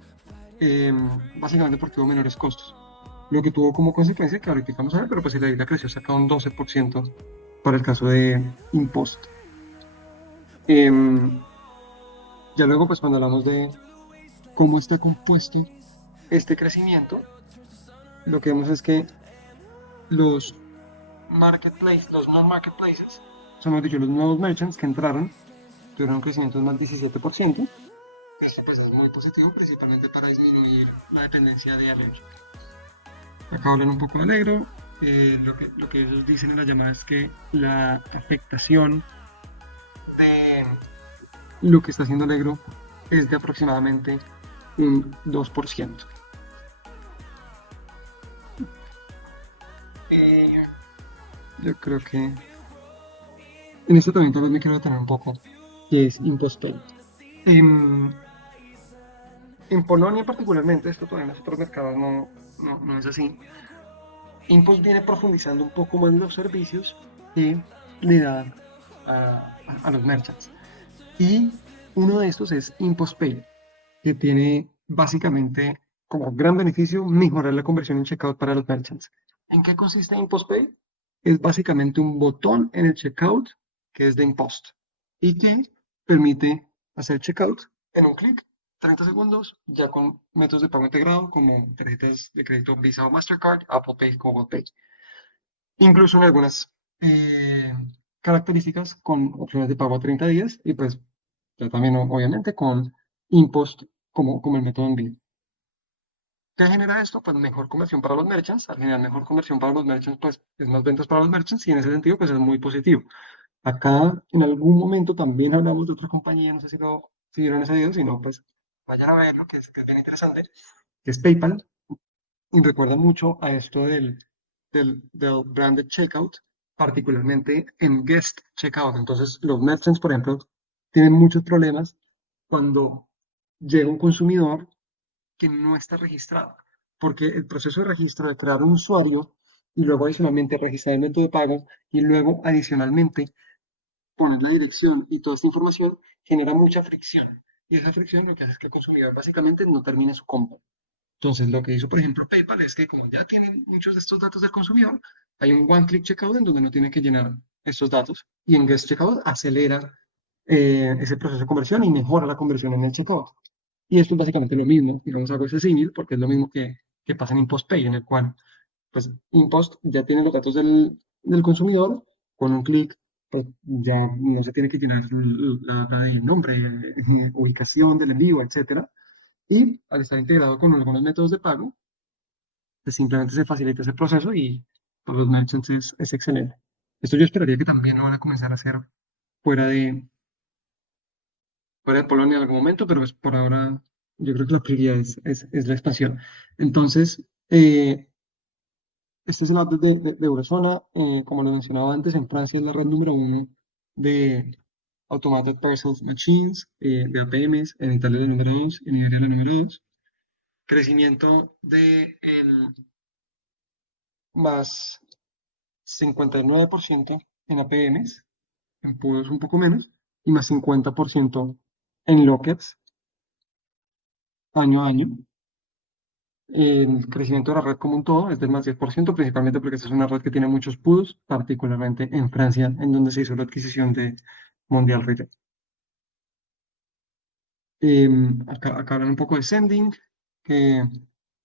eh, básicamente porque tuvo menores costos. Lo que tuvo como consecuencia, que ahorita vamos a ver, pero pues la isla creció cerca de un 12% para el caso de Impost. Eh, ya luego, pues cuando hablamos de cómo está compuesto este crecimiento, lo que vemos es que los los non-marketplaces, son dicho, los nuevos merchants que entraron, tuvieron un crecimiento de más 17%. Esto pues es muy positivo, principalmente para disminuir la dependencia de Allegro. Acá hablan un poco de Allegro. Lo que ellos dicen en la llamada es que la afectación de lo que está haciendo Allegro es de aproximadamente un 2%. Eh, yo creo que en esto también tal vez me quiero detener un poco, que es ImpostPay. En, en Polonia particularmente, esto todavía en los otros mercados no es así. Impost viene profundizando un poco más en los servicios que le da a los merchants. Y uno de estos es Impost Pay, que tiene básicamente como gran beneficio mejorar la conversión en checkout para los merchants. ¿En qué consiste Impost Pay? Es básicamente un botón en el checkout que es de Impost y que permite hacer checkout en un clic, 30 segundos, ya con métodos de pago integrado como tarjetas de crédito Visa o Mastercard, Apple Pay, Google Pay. Incluso en algunas características con opciones de pago a 30 días y pues ya también obviamente con Impost como el método de envío. ¿Qué genera esto? Pues mejor conversión para los merchants. Al generar mejor conversión para los merchants, pues es más ventas para los merchants y en ese sentido pues es muy positivo. Acá en algún momento también hablamos de otra compañía, no sé si vieron ese video, si no, pues vayan a verlo, que es bien interesante, que es PayPal, y recuerda mucho a esto del branded checkout, particularmente en guest checkout. Entonces, los merchants, por ejemplo, tienen muchos problemas cuando llega un consumidor que no está registrado, porque el proceso de registro de crear un usuario y luego adicionalmente registrar el método de pago y luego adicionalmente poner la dirección y toda esta información genera mucha fricción. Y esa fricción lo que hace es que el consumidor básicamente no termine su compra. Entonces, lo que hizo, por ejemplo, PayPal es que como ya tienen muchos de estos datos del consumidor, hay un one-click checkout en donde no tiene que llenar estos datos y en Guest Checkout acelera ese proceso de conversión y mejora la conversión en el checkout. Y esto es básicamente lo mismo, digamos algo ese símil, porque es lo mismo que pasa en Impost Pay, en el cual, pues, Impost ya tiene los datos del consumidor, con un clic, pues, ya no se tiene que llenar la del nombre, ubicación del envío, etcétera. Y al estar integrado con algunos métodos de pago, pues simplemente se facilita ese proceso y para los merchants es excelente. Esto yo esperaría que también lo van a comenzar a hacer fuera de, fuera de Polonia en algún momento, pero pues por ahora yo creo que la prioridad es la expansión. Entonces, este es el app de Eurozona. Como lo mencionaba antes, en Francia es la red número uno de Automated Parcel Machines, de APMs. En Italia es la número dos, en Iberia la número dos. Crecimiento de el más 59% en APMs, en pudos un poco menos, y más 50% en lockers año a año. El crecimiento de la red como un todo es del más 10%, principalmente porque esta es una red que tiene muchos pudos, particularmente en Francia, en donde se hizo la adquisición de Mondial Retail. Acá hablan un poco de Sending, que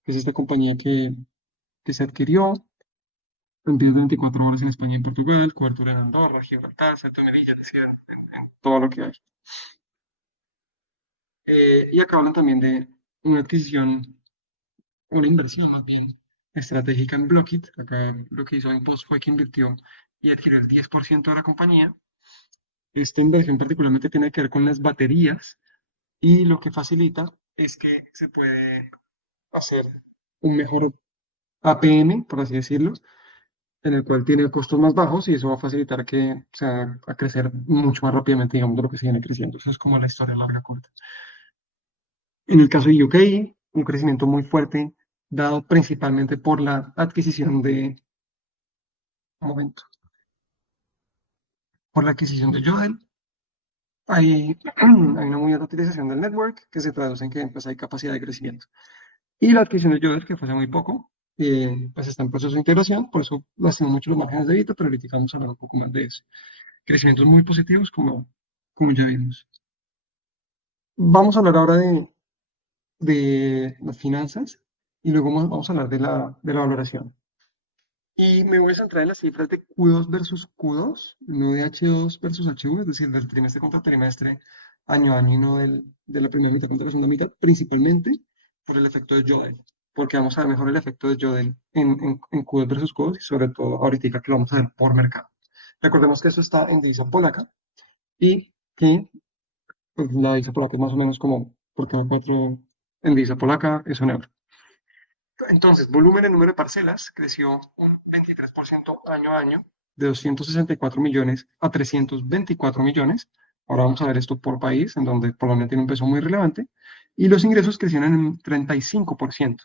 es esta compañía que se adquirió. Envíos de 24 horas en España y en Portugal, cobertura en Andorra, Gibraltar, Ceuta y Melilla, es decir, en todo lo que hay. Y acá hablan también de una adquisición, una inversión más bien estratégica en Blockit. Acá lo que hizo InPost fue que invirtió y adquirió el 10% de la compañía. Esta inversión particularmente tiene que ver con las baterías y lo que facilita es que se puede hacer un mejor APM, por así decirlo, en el cual tiene costos más bajos y eso va a facilitar que se va a crecer mucho más rápidamente, digamos, de lo que se viene creciendo. Eso es como la historia larga corta. En el caso de UK, un crecimiento muy fuerte, dado principalmente por la adquisición un momento, por la adquisición de Yodel. Hay una muy alta utilización del network que se traduce en que pues, hay capacidad de crecimiento. Y la adquisición de Yodel, que fue hace muy poco, pues está en proceso de integración, por eso lastimó mucho los márgenes de EBITDA, pero ahorita vamos a hablar un poco más de eso. Crecimientos muy positivos, como ya vimos. Vamos a hablar ahora de las finanzas y luego vamos a hablar de la valoración. Y me voy a centrar en las cifras de Q2 versus Q2, no de H2 versus H1, es decir, del trimestre contra trimestre, año a año, y no de la primera mitad contra la segunda mitad, principalmente por el efecto de Yodel, porque vamos a ver mejor el efecto de Yodel en Q2 versus Q2 y sobre todo ahorita que lo vamos a ver por mercado. Recordemos que eso está en divisa polaca y que pues, la divisa polaca es más o menos como por cada cuatro en divisa polaca es un euro. Entonces, volumen en número de parcelas creció un 23% año a año, de 264 millones a 324 millones. Ahora vamos a ver esto por país, en donde Polonia tiene un peso muy relevante. Y los ingresos crecieron en un 35%,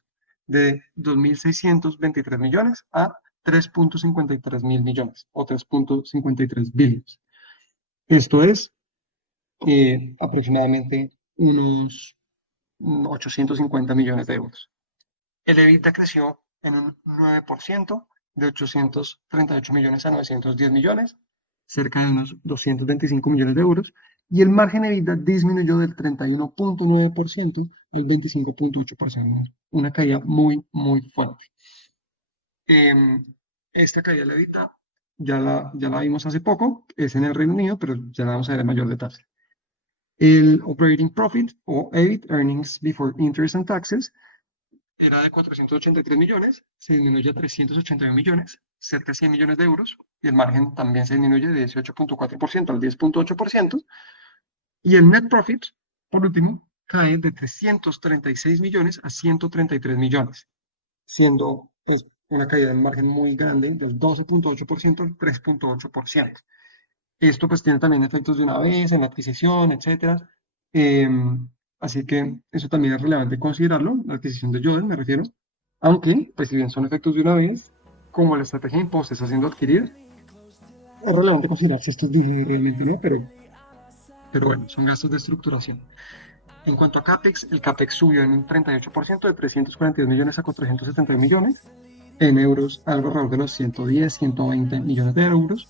de 2.623 millones a 3.53 mil millones, o 3.53 billones. Esto es aproximadamente unos 850 millones de euros. El EBITDA creció en un 9%, de 838 millones a 910 millones, cerca de unos 225 millones de euros, y el margen EBITDA disminuyó del 31.9% al 25.8%, una caída muy, muy fuerte. Esta caída de la EBITDA ya la vimos hace poco, es en el Reino Unido, pero ya la vamos a ver en mayor detalle. El operating profit o EBIT, Earnings Before Interest and Taxes, era de 483 millones, se disminuye a 381 millones, cerca de 100 millones de euros, y el margen también se disminuye de 18.4% al 10.8%, y el net profit, por último, cae de 336 millones a 133 millones, siendo una caída en margen muy grande, del 12,8% al 3,8%. Esto pues tiene también efectos de una vez en la adquisición, etcétera. Así que eso también es relevante considerarlo, la adquisición de Yodel me refiero. Aunque, pues si bien son efectos de una vez, como la estrategia de impuestos está siendo adquirida, es relevante considerar si esto es difícil realmente no, pero bueno, son gastos de estructuración. En cuanto a CAPEX, el CAPEX subió en un 38% de 342 millones a 470 millones, en euros algo alrededor de los 110, 120 millones de euros,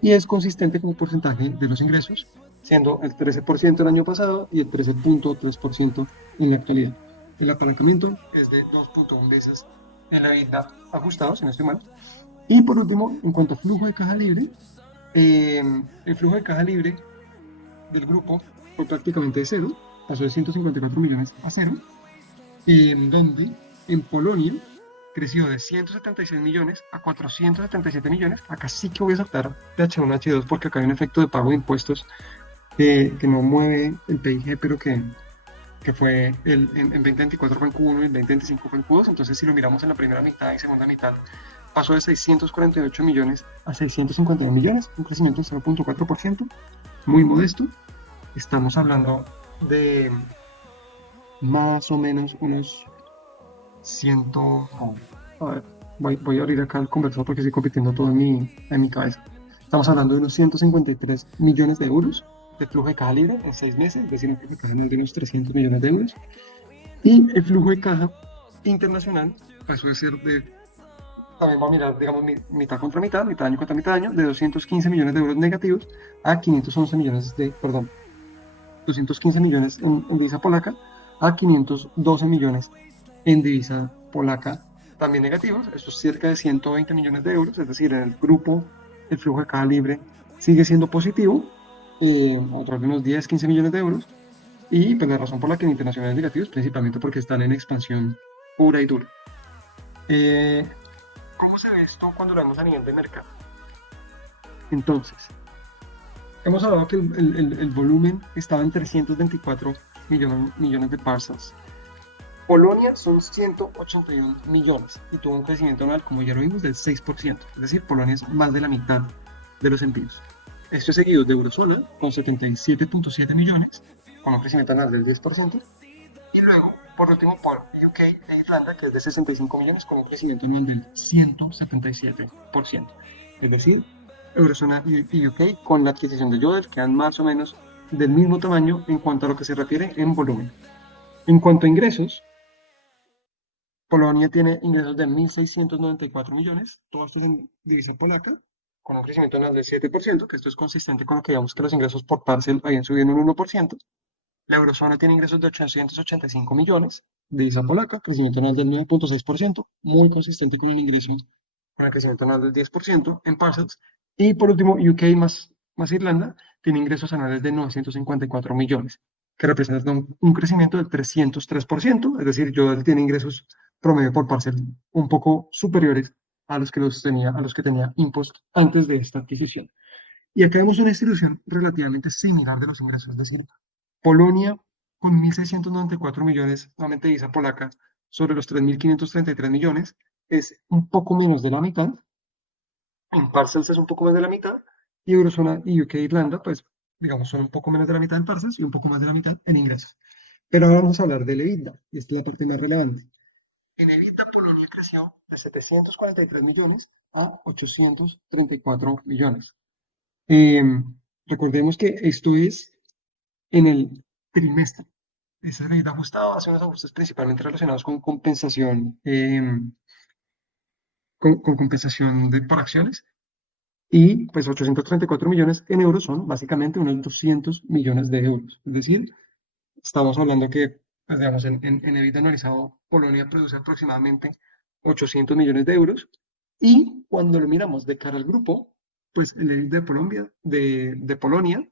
y es consistente como porcentaje de los ingresos, siendo el 13% el año pasado y el 13,3% en la actualidad. El apalancamiento es de 2,1 veces en la vida ajustado, si no estoy mal. Y por último, en cuanto a flujo de caja libre, el flujo de caja libre del grupo fue prácticamente de cero, pasó de 154 millones a cero, donde en Polonia creció de 176 millones a 477 millones. Acá sí que voy a saltar de H1 a H2 porque acá hay un efecto de pago de impuestos que no mueve el PIG, pero que fue en 2024 fue en Q1 y en 2025 fue en Q2. Entonces, si lo miramos en la primera mitad y segunda mitad, pasó de 648 millones a 651 millones, un crecimiento del 0,4%, muy modesto. Estamos hablando de más o menos unos 100. No, a ver, voy a abrir acá el conversor porque estoy compitiendo todo en mi cabeza. Estamos hablando de unos 153 millones de euros de flujo de caja libre en 6 meses, es decir, un flujo de caja de unos 300 millones de euros. Y el flujo de caja internacional pasó de ser de, también vamos a mirar, digamos, mitad contra mitad año contra mitad año, de 215 millones de euros negativos a 511 millones de, perdón, 215 millones en divisa polaca a 512 millones en divisa polaca también negativos. Esto es cerca de 120 millones de euros, es decir, en el grupo el flujo de caja libre sigue siendo positivo, otros de unos 10, 15 millones de euros. Y pues la razón por la que en internacional es negativo es principalmente porque están en expansión pura y dura. Eh, ¿Cómo se ve esto cuando lo vemos a nivel de mercado? Entonces, hemos hablado que el volumen estaba en 324 millones de parcels. Polonia son 181 millones y tuvo un crecimiento anual, como ya lo vimos, del 6%. Es decir, Polonia es más de la mitad de los envíos. Esto es seguido de Eurozona con 77,7 millones, con un crecimiento anual del 10%. Y luego, por último, por UK e Irlanda, que es de 65 millones, con un crecimiento anual del 177%. Es decir, Eurozona y UK con la adquisición de Yodel quedan más o menos del mismo tamaño en cuanto a lo que se refiere en volumen. En cuanto a ingresos, Polonia tiene ingresos de 1.694 millones, todo esto es en divisa polaca, con un crecimiento anual del 7%, que esto es consistente con lo que digamos que los ingresos por parcel habían subido en un 1%. La eurozona tiene ingresos de 885 millones, divisa polaca, crecimiento anual del 9,6%, muy consistente con el ingreso, con el crecimiento anual del 10% en parcels. Y por último, UK más Irlanda tiene ingresos anuales de 954 millones, que representan un crecimiento del 303%, es decir, Yodel tiene ingresos promedio por parcel un poco superiores a los que tenía Impost antes de esta adquisición. Y acá vemos una distribución relativamente similar de los ingresos, es decir, Polonia con 1.694 millones, nuevamente divisa polaca, sobre los 3.533 millones, es un poco menos de la mitad. En parcels es un poco más de la mitad. Y Eurozona y UK e Irlanda, pues, digamos, son un poco menos de la mitad en parcels y un poco más de la mitad en ingresos. Pero ahora vamos a hablar del EBITDA, y esta es la parte más relevante. En EBITDA, Polonia creció de 743 millones a 834 millones. Eh, Recordemos que esto es en el trimestre. Esa ley de ajustado hace unos ajustes principalmente relacionados con compensación, con compensación por acciones. Y pues 834 millones en euros son básicamente unos 200 millones de euros. Es decir, estamos hablando que, pues, digamos, en EBITDA anualizado, Polonia produce aproximadamente 800 millones de euros. Y cuando lo miramos de cara al grupo, pues el EBITDA de Polonia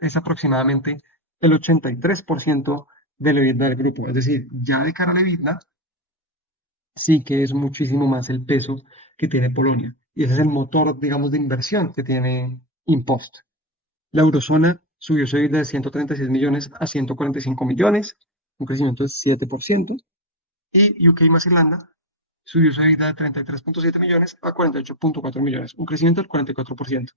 es aproximadamente el 83% del EBITDA del grupo. Es decir, ya de cara al EBITDA, sí que es muchísimo más el peso que tiene Polonia. Y ese es el motor, digamos, de inversión que tiene Impost. La eurozona subió su EBITDA de 136 millones a 145 millones, un crecimiento del 7%. Y UK más Irlanda subió su EBITDA de 33,7 millones a 48,4 millones, un crecimiento del 44%.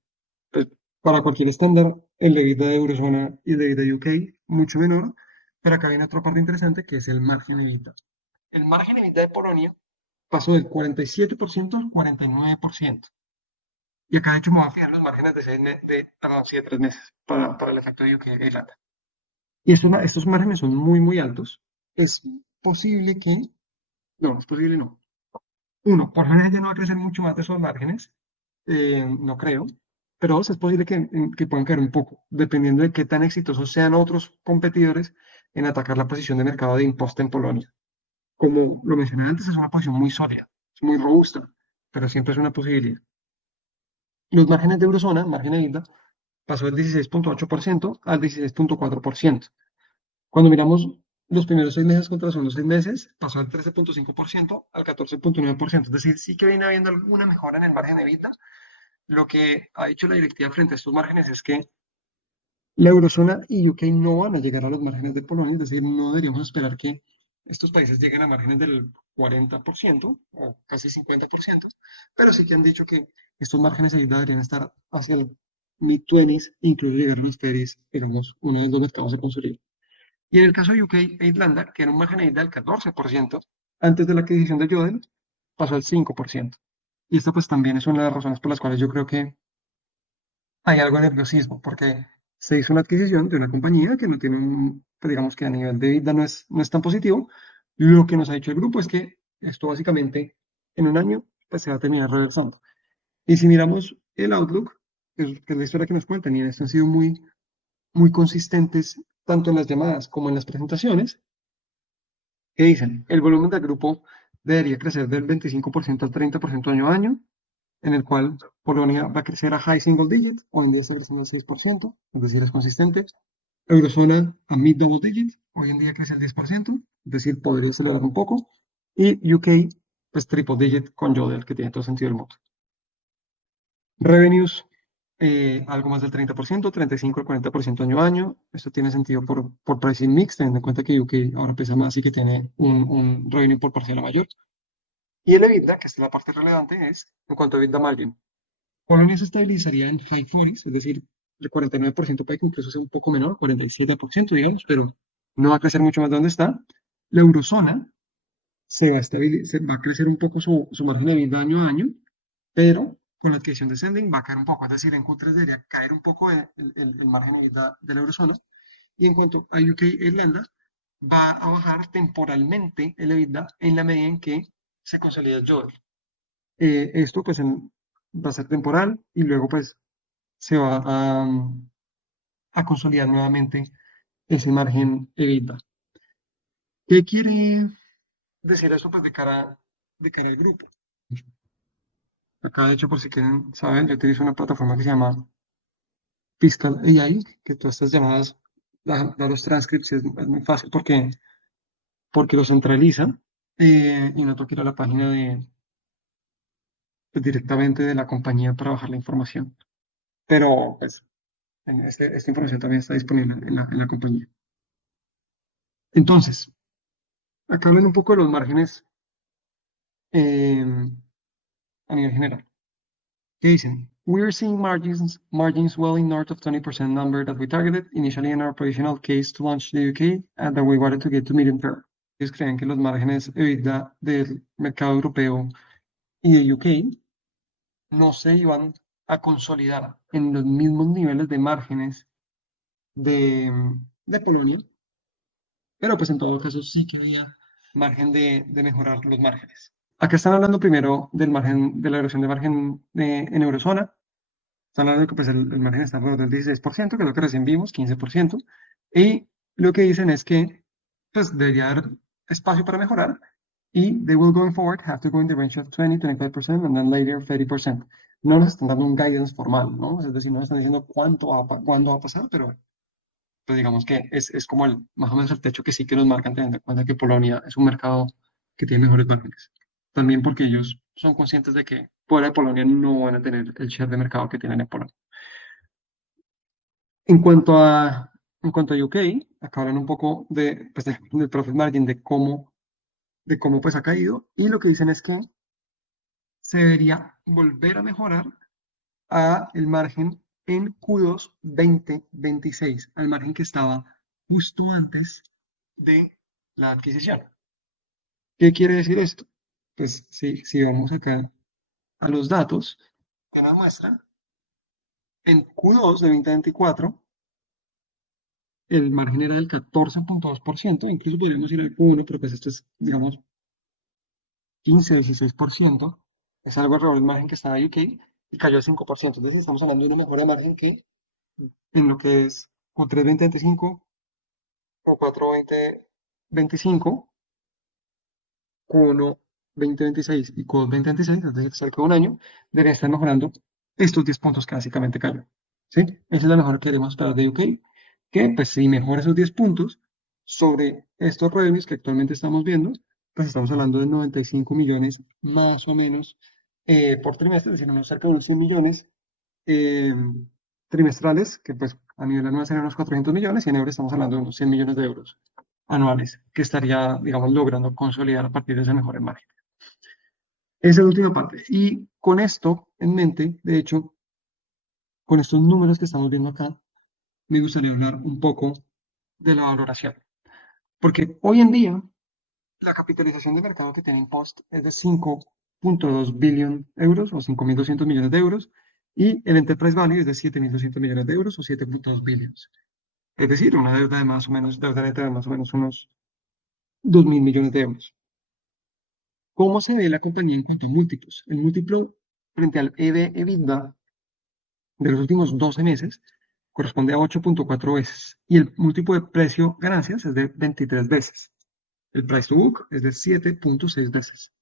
Pues, para cualquier estándar, el de EBITDA de Eurozona y el de EBITDA de UK, mucho menor, pero acá viene otra parte interesante que es el margen de EBITDA. El margen de EBITDA de Polonia pasó del 47% al 49%. Y acá, de hecho, me voy a fijar los márgenes de, perdón, sí, de 3 meses para el efecto de UK e Irlanda. Y estos márgenes son muy, muy altos. Es posible que, no, es posible no. Uno, por general ya no va a crecer mucho más de esos márgenes, no creo. Pero dos, es posible que puedan caer un poco, dependiendo de qué tan exitosos sean otros competidores en atacar la posición de mercado de imposta en Polonia. Como lo mencioné antes, es una posición muy sólida, es muy robusta, pero siempre es una posibilidad. Los márgenes de eurozona, margen de EBITDA, pasó del 16,8% al 16,4%. Cuando miramos los primeros 6 meses contra los segundos 6 meses, pasó del 13,5% al 14,9%. Es decir, sí que viene habiendo alguna mejora en el margen de EBITDA. Lo que ha dicho la directiva frente a estos márgenes es que la eurozona y UK no van a llegar a los márgenes de Polonia, es decir, no deberíamos esperar que estos países lleguen a márgenes del 40% o casi 50%, pero sí que han dicho que estos márgenes de EBITDA deberían estar hacia el mid-20s, incluso llegar a los 30s, digamos, una vez los mercados se consoliden. Y en el caso de UK e Irlanda, que era un margen de EBITDA del 14%, antes de la adquisición de Yodel, pasó al 5%. Y esto pues también es una de las razones por las cuales yo creo que hay algo de nerviosismo, porque se hizo una adquisición de una compañía que no tiene un, pues digamos que a nivel de vida no es tan positivo. Lo que nos ha dicho el grupo es que esto básicamente en un año pues se va a terminar reversando. Y si miramos el outlook, que es la historia que nos cuentan, y en esto han sido muy, muy consistentes tanto en las llamadas como en las presentaciones, que dicen, el volumen del grupo debería crecer del 25% al 30% año a año, en el cual Polonia va a crecer a high single digit, hoy en día está creciendo al 6%, es decir, es consistente. Eurozona a mid double digit, hoy en día crece al 10%, es decir, podría acelerar un poco. Y UK, pues triple digit con Yodel, que tiene todo sentido del mundo. Revenues, algo más del 30%, 35 al 40% año a año. Esto tiene sentido por pricing mix, teniendo en cuenta que UK ahora pesa más y que tiene un revenue por parcela mayor. Y el EBITDA, que es la parte relevante, es en cuanto a EBITDA margin. Polonia se estabilizaría en high 40s, es decir, el 49% puede que incluso sea un poco menor, 47%, digamos, pero no va a crecer mucho más de donde está. La eurozona va a crecer un poco su margen de vida año a año, pero con la adquisición de Sending va a caer un poco, es decir, en Q3 debería caer un poco el margen de vida de la eurozona. Y en cuanto a UK e Irlanda, va a bajar temporalmente el EBITDA en la medida en que se consolida el Yodel. Esto pues va a ser temporal y luego pues se va a consolidar nuevamente ese margen EBITDA. ¿Qué quiere decir eso pues de cara al grupo? Acá, de hecho, por si quieren saber, yo utilizo una plataforma que se llama Fiscal AI, que todas estas llamadas da los transcripts, es muy fácil porque lo centraliza y no tengo que ir a la página pues, directamente de la compañía para bajar la información. Pero pues, esta información también está disponible en la compañía. Entonces, acá hablan un poco de los márgenes eh, a nivel general. ¿Qué dicen? We are seeing margins well in north of 20% number that we targeted initially in our operational case to launch the UK and that we wanted to get to medium term. Ellos creen que los márgenes EBITDA del mercado europeo y de UK no se iban a consolidar en los mismos niveles de márgenes de Polonia, pero pues en todo caso sí que había margen de mejorar los márgenes. Acá están hablando primero del margen, de la erosión de margen en eurozona. Están hablando de que pues, el margen está alrededor del 16%, que es lo que recién vimos, 15%. Y lo que dicen es que pues, debería haber espacio para mejorar. Y they will going forward have to go in the range of 20-25% and then later 30%. No nos están dando un guidance formal, ¿no? Es decir, no nos están diciendo cuándo va a pasar, pero pues digamos que es como más o menos el techo que sí que nos marcan teniendo en cuenta que Polonia es un mercado que tiene mejores márgenes. También porque ellos son conscientes de que fuera de Polonia no van a tener el share de mercado que tienen en Polonia. En cuanto a UK, acá hablan un poco pues, del profit margin, de cómo pues ha caído, y lo que dicen es que se debería volver a mejorar a el margen en Q2 2026, al margen que estaba justo antes de la adquisición. ¿Qué quiere decir esto? Pues si vamos acá a los datos de la muestra, en Q2 de 2024 el margen era del 14,2%, incluso podríamos ir al Q1, pero pues esto es, digamos, 15-16%, es algo alrededor del margen que estaba en UK y cayó al 5%. Entonces estamos hablando de una mejora de margen que en lo que es Q3 2025 o 4 2025, Q1 2026 y Q2 2026, es decir, cerca de un año, debería estar mejorando estos 10 puntos que básicamente caen. ¿Sí? Esa es la mejora que queremos esperar de UK, que pues si mejora esos 10 puntos sobre estos revenues que actualmente estamos viendo, pues estamos hablando de 95 millones más o menos por trimestre, es decir, unos cerca de unos 100 millones eh, trimestrales, que pues a nivel anual serían unos 400 millones, y en euros estamos hablando de unos 100 millones de euros anuales, que estaría, digamos, logrando consolidar a partir de ese mejor margen. Esa es la última parte. Y con esto en mente, de hecho, con estos números que estamos viendo acá, me gustaría hablar un poco de la valoración. Porque hoy en día, la capitalización de mercado que tiene Impost es de 5,2 billion euros o 5.200 millones de euros, y el Enterprise Value es de 7.200 millones de euros o 7,2 billions. Es decir, una deuda de más o menos, deuda neta de más o menos unos 2.000 millones de euros. ¿Cómo se ve la compañía en cuanto a múltiplos? El múltiplo frente al EV/EBITDA de los últimos 12 meses corresponde a 8,4 veces y el múltiplo de precio-ganancias es de 23 veces. El price to book es de 7,6 veces.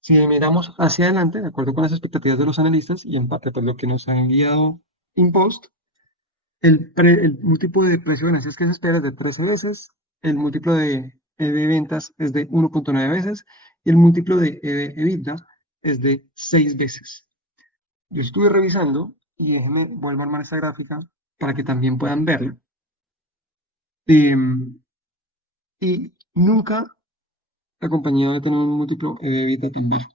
Si miramos hacia adelante, de acuerdo con las expectativas de los analistas y en parte por lo que nos han guiado Impost, el múltiplo de precio de ganancias que se espera es de 13 veces, el múltiplo de EV ventas es de 1,9 veces y el múltiplo de EV EBITDA es de 6 veces. Yo estuve revisando y déjenme vuelvo a armar esta gráfica para que también puedan verla. Y nunca la compañía va a tener un múltiplo EV EBITDA tan bajo.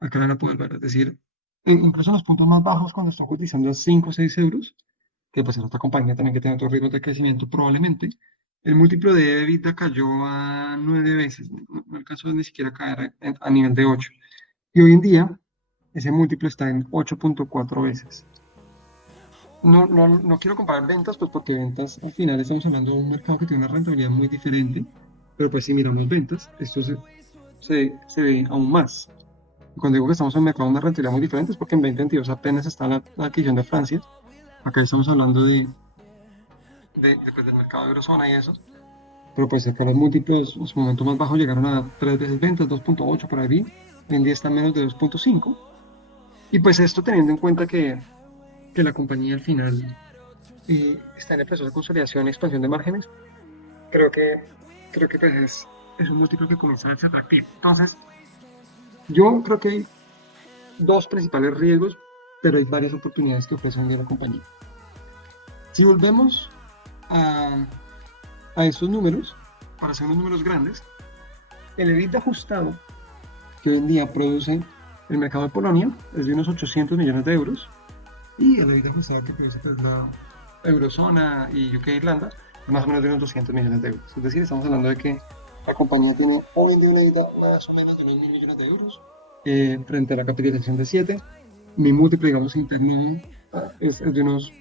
Acá la van a poder ver, es decir, incluso en los puntos más bajos cuando están cotizando a 5 o 6 euros, que pues en esta compañía también que tiene otros ritmos de crecimiento probablemente, el múltiplo de EBITDA cayó a 9 veces, no alcanzó ni siquiera a caer a nivel de 8. Y hoy en día ese múltiplo está en 8,4 veces. No, no, no quiero comparar ventas, pues porque ventas al final estamos hablando de un mercado que tiene una rentabilidad muy diferente, pero pues si miramos ventas, esto se ve aún más. Cuando digo que estamos en un mercado de una rentabilidad muy diferente es porque en 2022 apenas está la adquisición de Francia. Acá estamos hablando pues, del mercado de eurozona y eso. Pero pues acá los múltiplos en su momento más bajo llegaron a 3 veces ventas, 2,8 por ahí. Hoy en día está menos de 2,5. Y pues esto teniendo en cuenta que la compañía al final está en el proceso de consolidación y expansión de márgenes, creo que pues es un múltiplo que comienza a verse atractivo. Entonces, yo creo que hay dos principales riesgos, pero hay varias oportunidades que ofrece hoy en día la compañía. Si volvemos a, a estos números, para hacer unos números grandes, el EBITDA ajustado que hoy en día produce el mercado de Polonia es de unos 800 millones de euros y el EBITDA ajustado que produce pues, la eurozona y UK e Irlanda es más o menos de unos 200 millones de euros. Es decir, estamos hablando de que la compañía tiene hoy en día una EBITDA más o menos de unos 1.000 millones de euros frente a la capitalización de 7. Mi múltiplo, digamos, interno es de unos,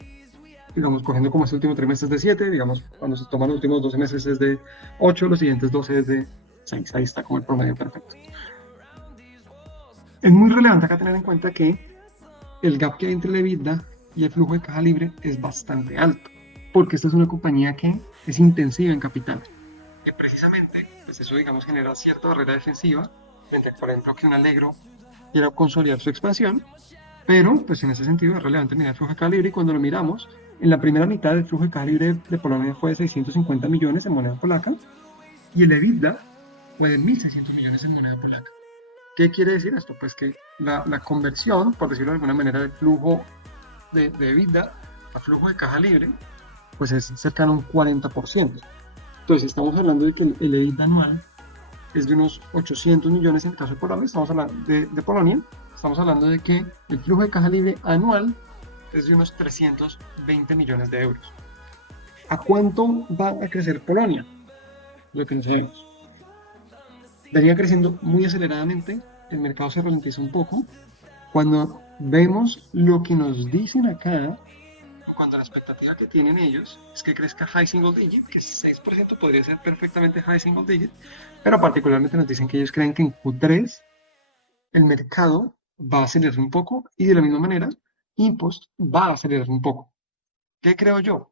digamos, cogiendo como este último trimestre es de 7, digamos, cuando se toman los últimos 12 meses es de 8, los siguientes 12 es de 6, ahí está como el promedio perfecto. Es muy relevante acá tener en cuenta que el gap que hay entre el EBITDA y el flujo de caja libre es bastante alto, porque esta es una compañía que es intensiva en capital, que precisamente, pues eso digamos genera cierta barrera defensiva, frente a, por ejemplo, que un Allegro quiera consolidar su expansión, pero pues en ese sentido es relevante mirar el flujo de caja libre y cuando lo miramos, en la primera mitad del flujo de caja libre de Polonia fue de 650 millones en moneda polaca y el EBITDA fue de 1.600 millones en moneda polaca. ¿Qué quiere decir esto? Pues que la conversión, por decirlo de alguna manera, del flujo de EBITDA a flujo de caja libre, pues es cercano a un 40%. Entonces, estamos hablando de que el EBITDA anual es de unos 800 millones en el caso de Polonia, estamos hablando de Polonia, estamos hablando de que el flujo de caja libre anual es de unos 320 millones de euros. ¿A cuánto va a crecer Polonia? Lo que no sabemos. Venía creciendo muy aceleradamente, el mercado se ralentiza un poco. Cuando vemos lo que nos dicen acá, cuando la expectativa que tienen ellos es que crezca high single digit, que 6% podría ser perfectamente high single digit, pero particularmente nos dicen que ellos creen que en Q3 el mercado va a acelerar un poco y de la misma manera Impost va a acelerar un poco. ¿Qué creo yo?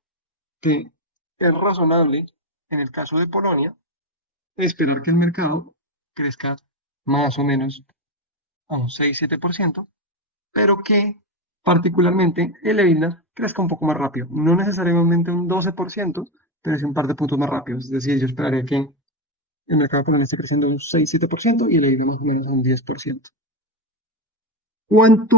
Que es razonable en el caso de Polonia esperar que el mercado crezca más o menos a un 6-7%, pero que particularmente el EBITDA crezca un poco más rápido. No necesariamente un 12%, pero sí un par de puntos más rápido. Es decir, yo esperaría que el mercado polonés esté creciendo un 6-7% y el EBITDA más o menos a un 10%. ¿Cuánto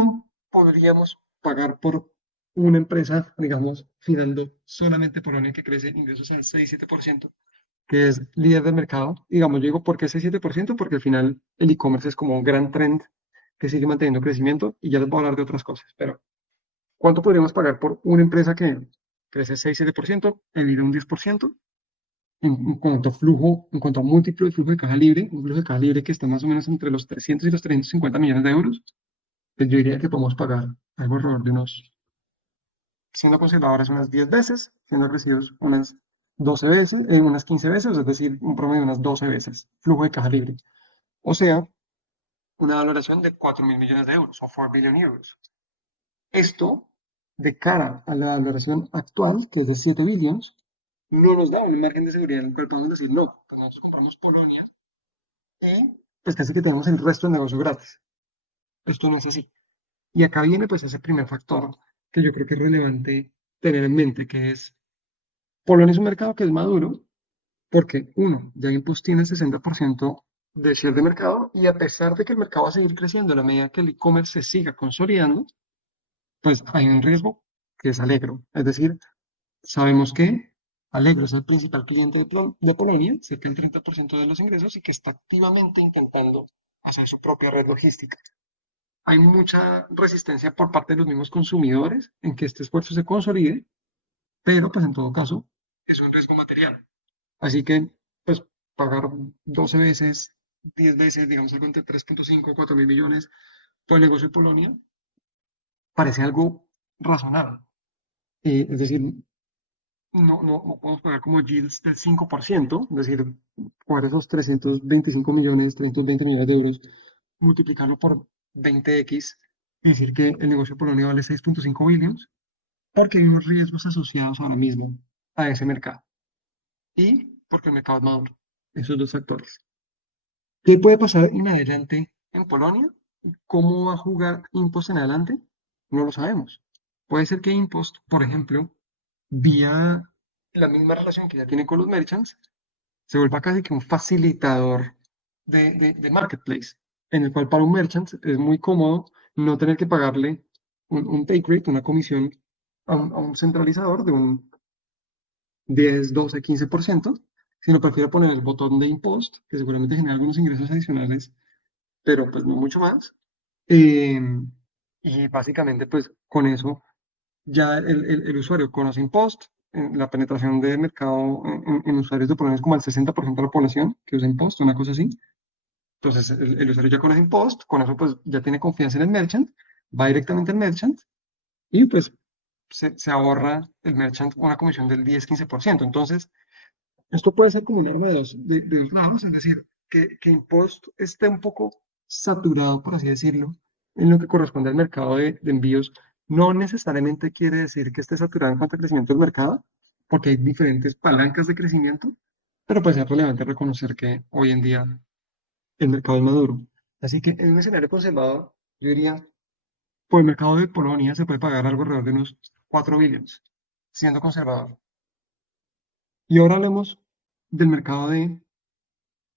podríamos pagar por una empresa, digamos, girando solamente Polonia que crece ingresos al 6-7%, que es líder del mercado? Digamos, yo digo, ¿por qué 6-7%? Porque al final el e-commerce es como un gran trend que sigue manteniendo crecimiento y ya les voy a hablar de otras cosas, pero ¿cuánto podríamos pagar por una empresa que crece 6-7%, el un 10%? En cuanto a flujo, en cuanto a múltiplo de flujo de caja libre, un flujo de caja libre que está más o menos entre los 300 y los 350 millones de euros, pues yo diría que podemos pagar algo alrededor de unos, siendo conservadores, unas 10 veces, siendo agresivos unas 12 veces, unas 15 veces, es decir, un promedio de unas 12 veces flujo de caja libre. O sea, una valoración de 4 mil millones de euros o 4 billion euros. Esto, de cara a la valoración actual, que es de 7 billions, no nos da un margen de seguridad en el cual podemos decir, no, pues nosotros compramos Polonia y pues casi que tenemos el resto del negocio gratis. Esto no es así. Y acá viene pues ese primer factor que yo creo que es relevante tener en mente, que es Polonia es un mercado que es maduro porque, uno, ya Impulse tiene el 60% de share de mercado y a pesar de que el mercado va a seguir creciendo a la medida que el e-commerce se siga consolidando, pues hay un riesgo que es Allegro. Es decir, sabemos que Allegro es el principal cliente de Polonia, cerca del 30% de los ingresos y que está activamente intentando hacer su propia red logística. Hay mucha resistencia por parte de los mismos consumidores en que este esfuerzo se consolide, pero pues en todo caso es un riesgo material. Así que pues pagar 12 veces, 10 veces, digamos algo entre 3.5 y 4 mil millones por el negocio de Polonia parece algo razonable. Es decir, no podemos pagar como yields del 5%, es decir, por esos 325 millones, 320 millones de euros, multiplicarlo por 20x y decir que el negocio de Polonia vale 6.5 billions, porque hay unos riesgos asociados ahora mismo a ese mercado y porque el mercado es maduro. Esos dos factores. ¿Qué puede pasar en adelante en Polonia? ¿Cómo va a jugar Impost en adelante? No lo sabemos. Puede ser que Impost, por ejemplo, vía la misma relación que ya tiene con los merchants, se vuelva casi que un facilitador de marketplace, en el cual para un merchant es muy cómodo no tener que pagarle un take rate, una comisión a un centralizador de un 10, 12, 15%, sino prefiere poner el botón de impost, que seguramente genera algunos ingresos adicionales, pero pues no mucho más. Eh, y básicamente pues con eso ya el usuario conoce Impost, la penetración de mercado en usuarios de Polonia es como el 60% de la población que usa Impost, una cosa así. Entonces el usuario ya conoce Impost, con eso pues ya tiene confianza en el merchant, va directamente al merchant y pues se ahorra el merchant una comisión del 10-15%. Entonces, esto puede ser como un arma de dos lados, es decir, que Impost esté un poco saturado, por así decirlo, en lo que corresponde al mercado de envíos. No necesariamente quiere decir que esté saturado en cuanto al crecimiento del mercado, porque hay diferentes palancas de crecimiento, pero pues es relevante reconocer que hoy en día el mercado es maduro. Así que en un escenario conservador, yo diría, por el mercado de Polonia se puede pagar algo alrededor de unos 4 billones, siendo conservador. Y ahora hablemos del mercado de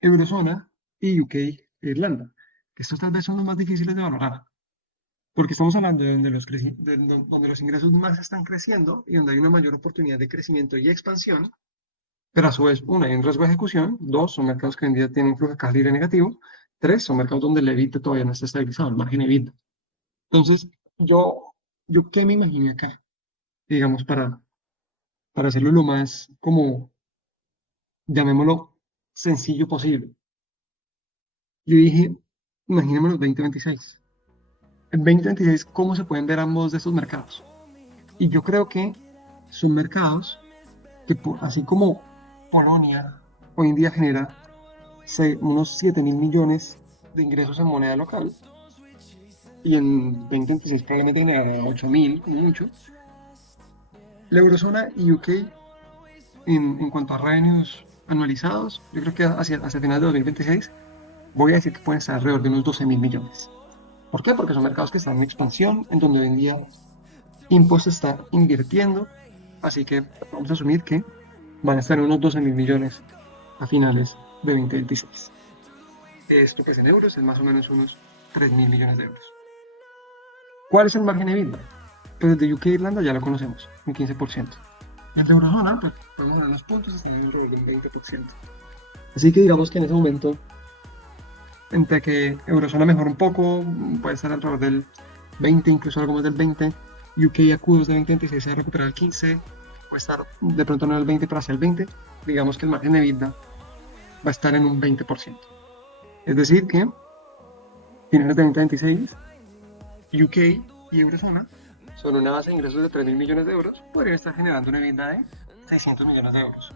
Eurozona y UK e Irlanda, que estos tal vez son los más difíciles de valorar. porque estamos hablando de donde donde los ingresos más están creciendo y donde hay una mayor oportunidad de crecimiento y expansión, pero a su vez, uno, hay un riesgo de ejecución, dos, son mercados que hoy en día tienen flujo de caja libre negativo, tres, son mercados donde el EBITDA todavía no está estabilizado, el margen EBITDA. Entonces, yo, yo qué me imaginé acá, digamos, para hacerlo lo más, como, llamémoslo, sencillo posible. Yo dije, imaginémonos 2026. En 2026, ¿cómo se pueden ver ambos de estos mercados? Y yo creo que son mercados que, así como Polonia hoy en día genera unos 7.000 millones de ingresos en moneda local, y en 2026 probablemente generará 8.000 como mucho, la eurozona y UK en cuanto a revenues anualizados, yo creo que hacia final de 2026 voy a decir que pueden estar alrededor de unos 12.000 millones. ¿Por qué? Porque son mercados que están en expansión, en donde hoy en día Impulse está invirtiendo, así que vamos a asumir que van a estar en unos 12.000 millones a finales de 2026. Esto que es en euros es más o menos unos 3.000 millones de euros. ¿Cuál es el margen EBITDA? Pues el de UK e Irlanda ya lo conocemos, un 15%. El de Eurozona, pues podemos ver los puntos, están en alrededor de un 20%. Así que digamos que en ese momento, entre que Eurozona mejora un poco, puede estar alrededor del 20, incluso algo más del 20, UK a Q2 de 2026 se va a recuperar el 15, puede estar de pronto no en el 20, pero hacia el 20, digamos que el margen de EBITDA va a estar en un 20%. Es decir que, finales de 2026, UK y Eurozona, son una base de ingresos de 3.000 millones de euros, podrían estar generando una EBITDA de 600 millones de euros,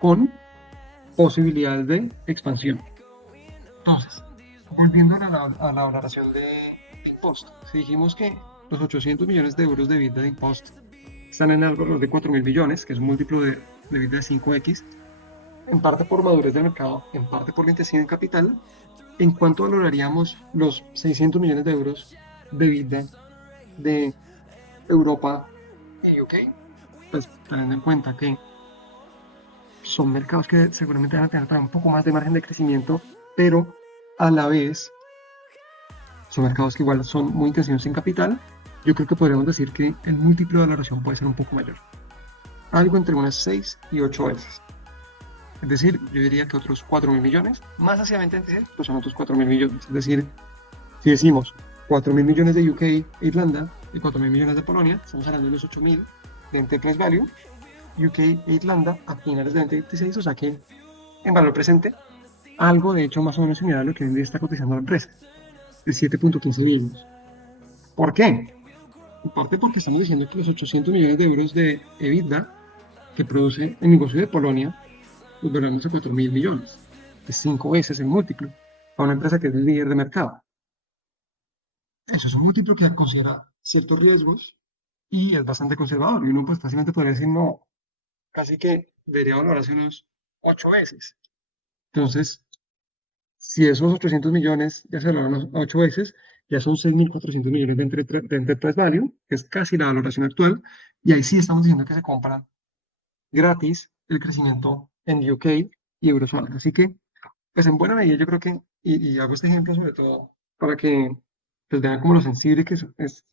con posibilidades de expansión. Entonces, volviendo a la valoración de impuesto, si dijimos que los 800 millones de euros de EBITDA de impuesto están en algo de 4.000 millones, que es un múltiplo de EBITDA de 5x, en parte por madurez del mercado, en parte por la intensidad en capital, ¿en cuánto valoraríamos los 600 millones de euros de EBITDA de Europa y UK? Pues teniendo en cuenta que son mercados que seguramente van a tener un poco más de margen de crecimiento, pero a la vez son mercados que igual son muy intensivos en capital, yo creo que podríamos decir que el múltiplo de valoración puede ser un poco mayor, algo entre unas 6 y 8 veces. Es decir, yo diría que otros 4.000 millones, más hacia 2026, pues son otros 4.000 millones. Es decir, si decimos 4.000 millones de UK e Irlanda y 4.000 millones de Polonia, estamos hablando de unos 8.000 de Enterprise Value, UK e Irlanda a finales de 2026, o sea que en valor presente, algo de hecho más o menos similar a lo que hoy en día está cotizando la empresa, de 7.15 billones. ¿Por qué? En parte porque estamos diciendo que los 800 millones de euros de EBITDA que produce el negocio de Polonia, pues volvemos a 4.000 millones, es 5 veces el múltiplo a una empresa que es el líder de mercado. Eso es un múltiplo que considera ciertos riesgos y es bastante conservador. Y uno pues fácilmente podría decir, no, casi que debería valorarse unos 8 veces. Entonces, si esos 800 millones ya se valoran 8 veces, ya son 6.400 millones de Enterprise Value, que es casi la valoración actual, y ahí sí estamos diciendo que se compra gratis el crecimiento en UK y Eurozona. Así que, pues en buena medida yo creo que, y hago este ejemplo sobre todo para que pues, vean como lo sensible que es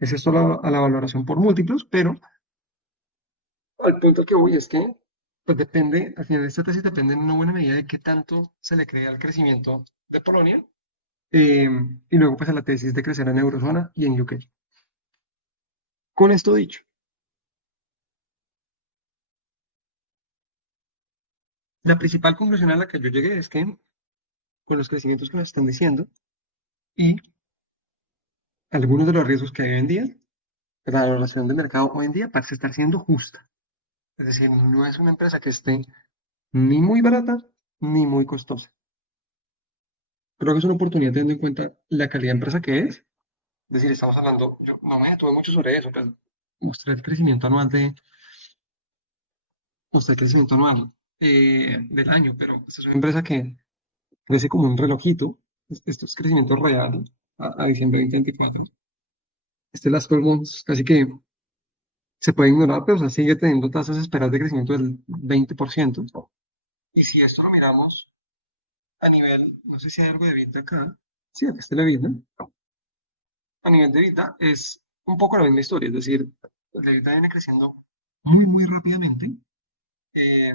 esto a la valoración por múltiplos, pero al punto que voy es que pues depende, al final de esta tesis depende en una buena medida de qué tanto se le cree al crecimiento de Polonia, eh, y luego pues a la tesis de crecer en Eurozona y en UK. Con esto dicho, la principal conclusión a la que yo llegué es que con los crecimientos que nos están diciendo y algunos de los riesgos que hay hoy en día, la valoración del mercado hoy en día parece estar siendo justa. Es decir, no es una empresa que esté ni muy barata ni muy costosa. Creo que es una oportunidad teniendo en cuenta la calidad de empresa que es. Es decir, estamos hablando, yo no me detuve mucho sobre eso, pero mostré el crecimiento anual mostré el crecimiento anual del año, pero esta es una empresa que crece como un relojito. Esto es crecimiento real a diciembre de 2024. Este Last 12 Months casi que se puede ignorar, pero o sea, sigue teniendo tasas esperadas de crecimiento del 20%. Y si esto lo miramos a nivel, no sé si hay algo de EBITDA acá. Sí, aquí está la EBITDA. a nivel de vida es un poco la misma historia, es decir, la vida viene creciendo muy, muy rápidamente. De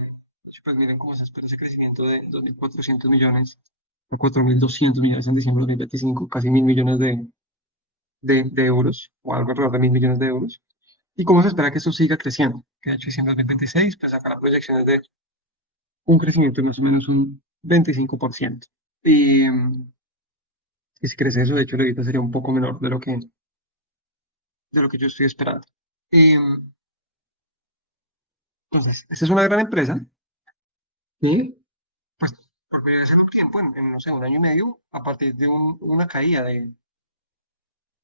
hecho, pues miren cómo se espera ese crecimiento de 2.400 millones a 4.200 millones en diciembre de 2025, casi 1.000 millones de euros, o algo alrededor de 1.000 millones de euros. ¿Y cómo se espera que eso siga creciendo? Que de hecho, en 2026, pues acá la proyección es de un crecimiento de más o menos un 25%. Y, y si crece eso, de hecho, la vida sería un poco menor de lo que yo estoy esperando. Y, entonces, esta es una gran empresa que, pues, por medio de un tiempo, no sé, un año y medio, a partir de una caída de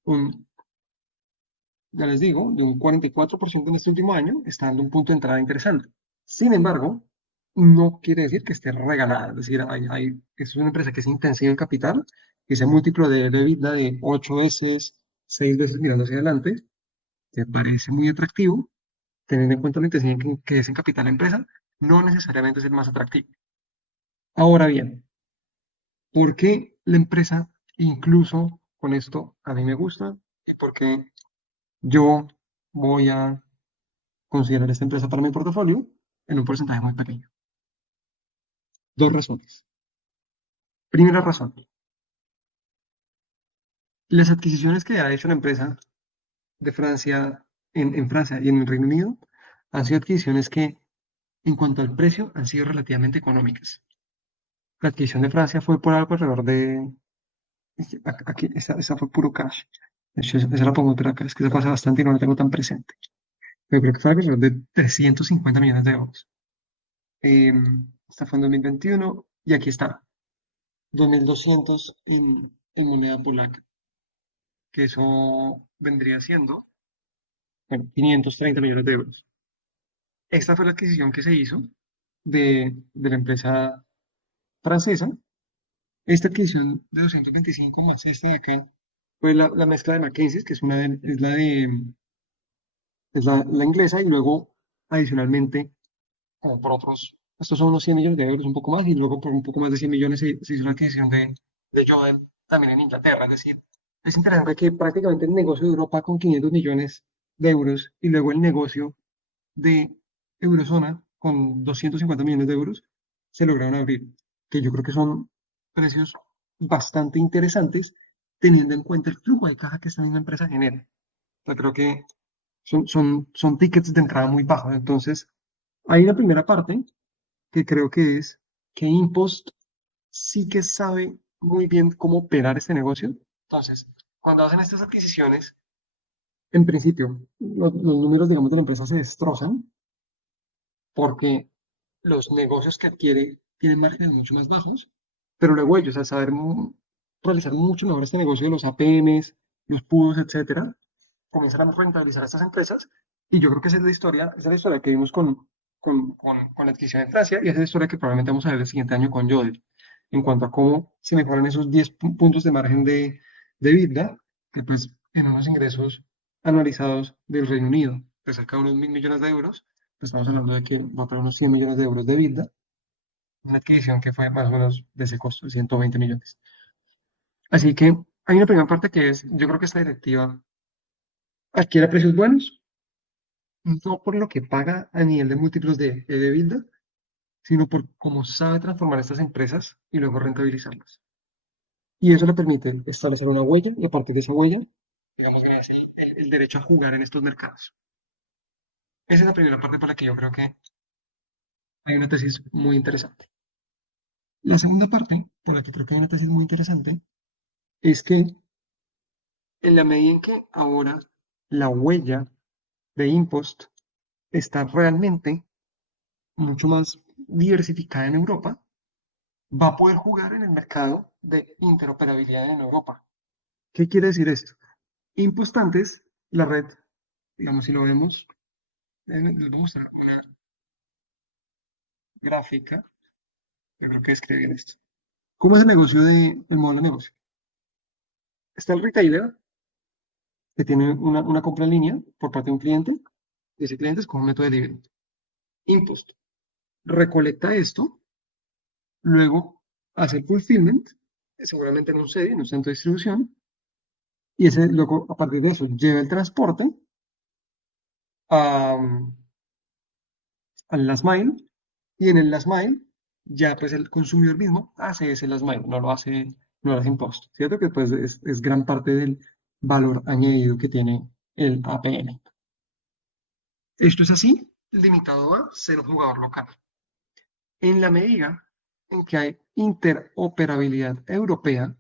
un, ya les digo, de un 44% en este último año, está dando un punto de entrada interesante. Sin embargo, no quiere decir que esté regalada. Es decir, es una empresa que es intensiva en capital, que ese múltiplo de EBITDA de 8 veces, 6 veces mirando hacia adelante, que parece muy atractivo, teniendo en cuenta la intensidad que es en capital la empresa, no necesariamente es el más atractivo. Ahora bien, ¿por qué la empresa, incluso con esto, a mí me gusta? ¿Y por qué yo voy a considerar esta empresa para mi portafolio en un porcentaje muy pequeño? Dos razones. Primera razón, las adquisiciones que ha hecho la empresa de Francia, en Francia y en el Reino Unido, han sido adquisiciones que, en cuanto al precio, han sido relativamente económicas. La adquisición de Francia fue por algo alrededor de... Aquí, esa fue puro cash. De hecho, esa la pongo por acá, es que se pasa bastante y no la tengo tan presente. Pero creo que fue alrededor de 350 millones de euros. Esta fue en 2021 y aquí está, 2.200 en moneda polaca, que eso vendría siendo, bueno, 530 millones de euros. Esta fue la adquisición que se hizo de la empresa francesa. Esta adquisición de 225 más esta de acá fue la mezcla de Mackenzie, que es la inglesa, y luego adicionalmente, como por otros, estos son unos 100 millones de euros, un poco más, y luego por un poco más de 100 millones se hizo la adquisición de Joden también en Inglaterra. Es decir, es interesante que prácticamente el negocio de Europa con 500 millones de euros y luego el negocio de Eurozona con 250 millones de euros se lograron abrir, que yo creo que son precios bastante interesantes teniendo en cuenta el flujo de caja que esta misma empresa genera. O sea, creo que son tickets de entrada muy bajos. Entonces, hay una primera parte que creo que es que Impost sí que sabe muy bien cómo operar este negocio. Entonces, cuando hacen estas adquisiciones, en principio, los números, digamos, de la empresa se destrozan porque los negocios que adquiere tienen márgenes mucho más bajos, pero luego ellos, al saber realizar mucho mejor este negocio de los APMs, los PUDOs, etcétera, comienzan a rentabilizar estas empresas. Y yo creo que esa es la historia que vimos con la adquisición de Francia, y esa es la historia que probablemente vamos a ver el siguiente año con Yodel, en cuanto a cómo se mejoran esos 10 puntos de margen de EBITDA, que pues en unos ingresos anualizados del Reino Unido, de cerca de unos 1.000 millones de euros, pues estamos hablando de que va a tener unos 100 millones de euros de EBITDA, una adquisición que fue más o menos de ese costo, de 120 millones. Así que hay una primera parte que es, yo creo que esta directiva adquiere precios buenos, no por lo que paga a nivel de múltiplos de EBITDA, sino por cómo sabe transformar estas empresas y luego rentabilizarlas. Y eso le permite establecer una huella y a partir de esa huella, digamos, ganarse el derecho a jugar en estos mercados. Esa es la primera parte para la que yo creo que hay una tesis muy interesante. La segunda parte, por la que creo que hay una tesis muy interesante, es que en la medida en que ahora la huella de Impost está realmente mucho más diversificada en Europa, va a poder jugar en el mercado de interoperabilidad en Europa. ¿Qué quiere decir esto? Impost antes, la red, digamos, si lo vemos, les voy a mostrar una gráfica, yo creo que describe bien esto. ¿Cómo es el modelo de negocio? Está el retailer, que tiene una compra en línea por parte de un cliente, y ese cliente es como un método de delivery. Impost recolecta esto, luego hace el fulfillment, seguramente en un CEDI, en un centro de distribución, y ese luego a partir de eso lleva el transporte a, al last mile, y en el last mile ya pues el consumidor mismo hace ese last mile, no lo hace impuesto, ¿cierto? Que pues es gran parte del valor añadido que tiene el APM. Esto es así, limitado a ser un jugador local. En la medida en que hay interoperabilidad europea,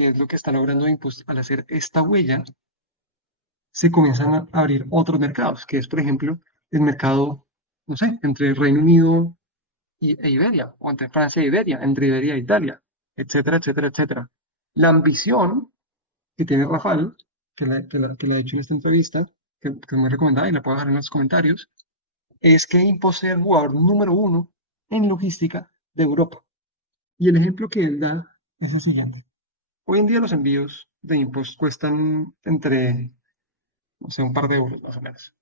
y es lo que está logrando Impost al hacer esta huella, se comienzan a abrir otros mercados, que es, por ejemplo, el mercado, no sé, entre Reino Unido e Iberia, o entre Francia e Iberia, entre Iberia e Italia, etcétera, etcétera, etcétera. La ambición que tiene Rafael, que le he hecho en esta entrevista, que es muy recomendada y la puedo dejar en los comentarios, es que Impost sea el jugador número uno en logística de Europa. Y el ejemplo que él da es el siguiente. Hoy en día los envíos de Impost cuestan entre, no sé, un par de euros más o menos.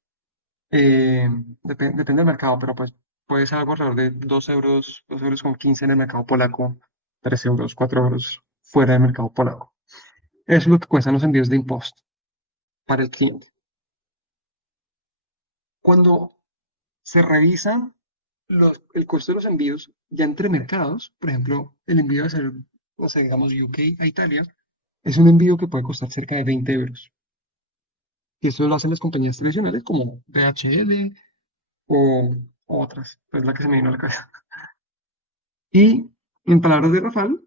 Eh, depende del mercado, pero pues puede ser algo alrededor de 2 euros, 2 euros con 15 en el mercado polaco, 3 euros, 4 euros fuera del mercado polaco. Eso es lo que cuestan los envíos de Impost para el cliente. Cuando se revisan el costo de los envíos ya entre mercados, por ejemplo, el envío de ser, o sea, digamos, UK a Italia, es un envío que puede costar cerca de 20 euros. Y eso lo hacen las compañías tradicionales como DHL o otras, es la que se me vino a la cabeza. Y en palabras de Rafael,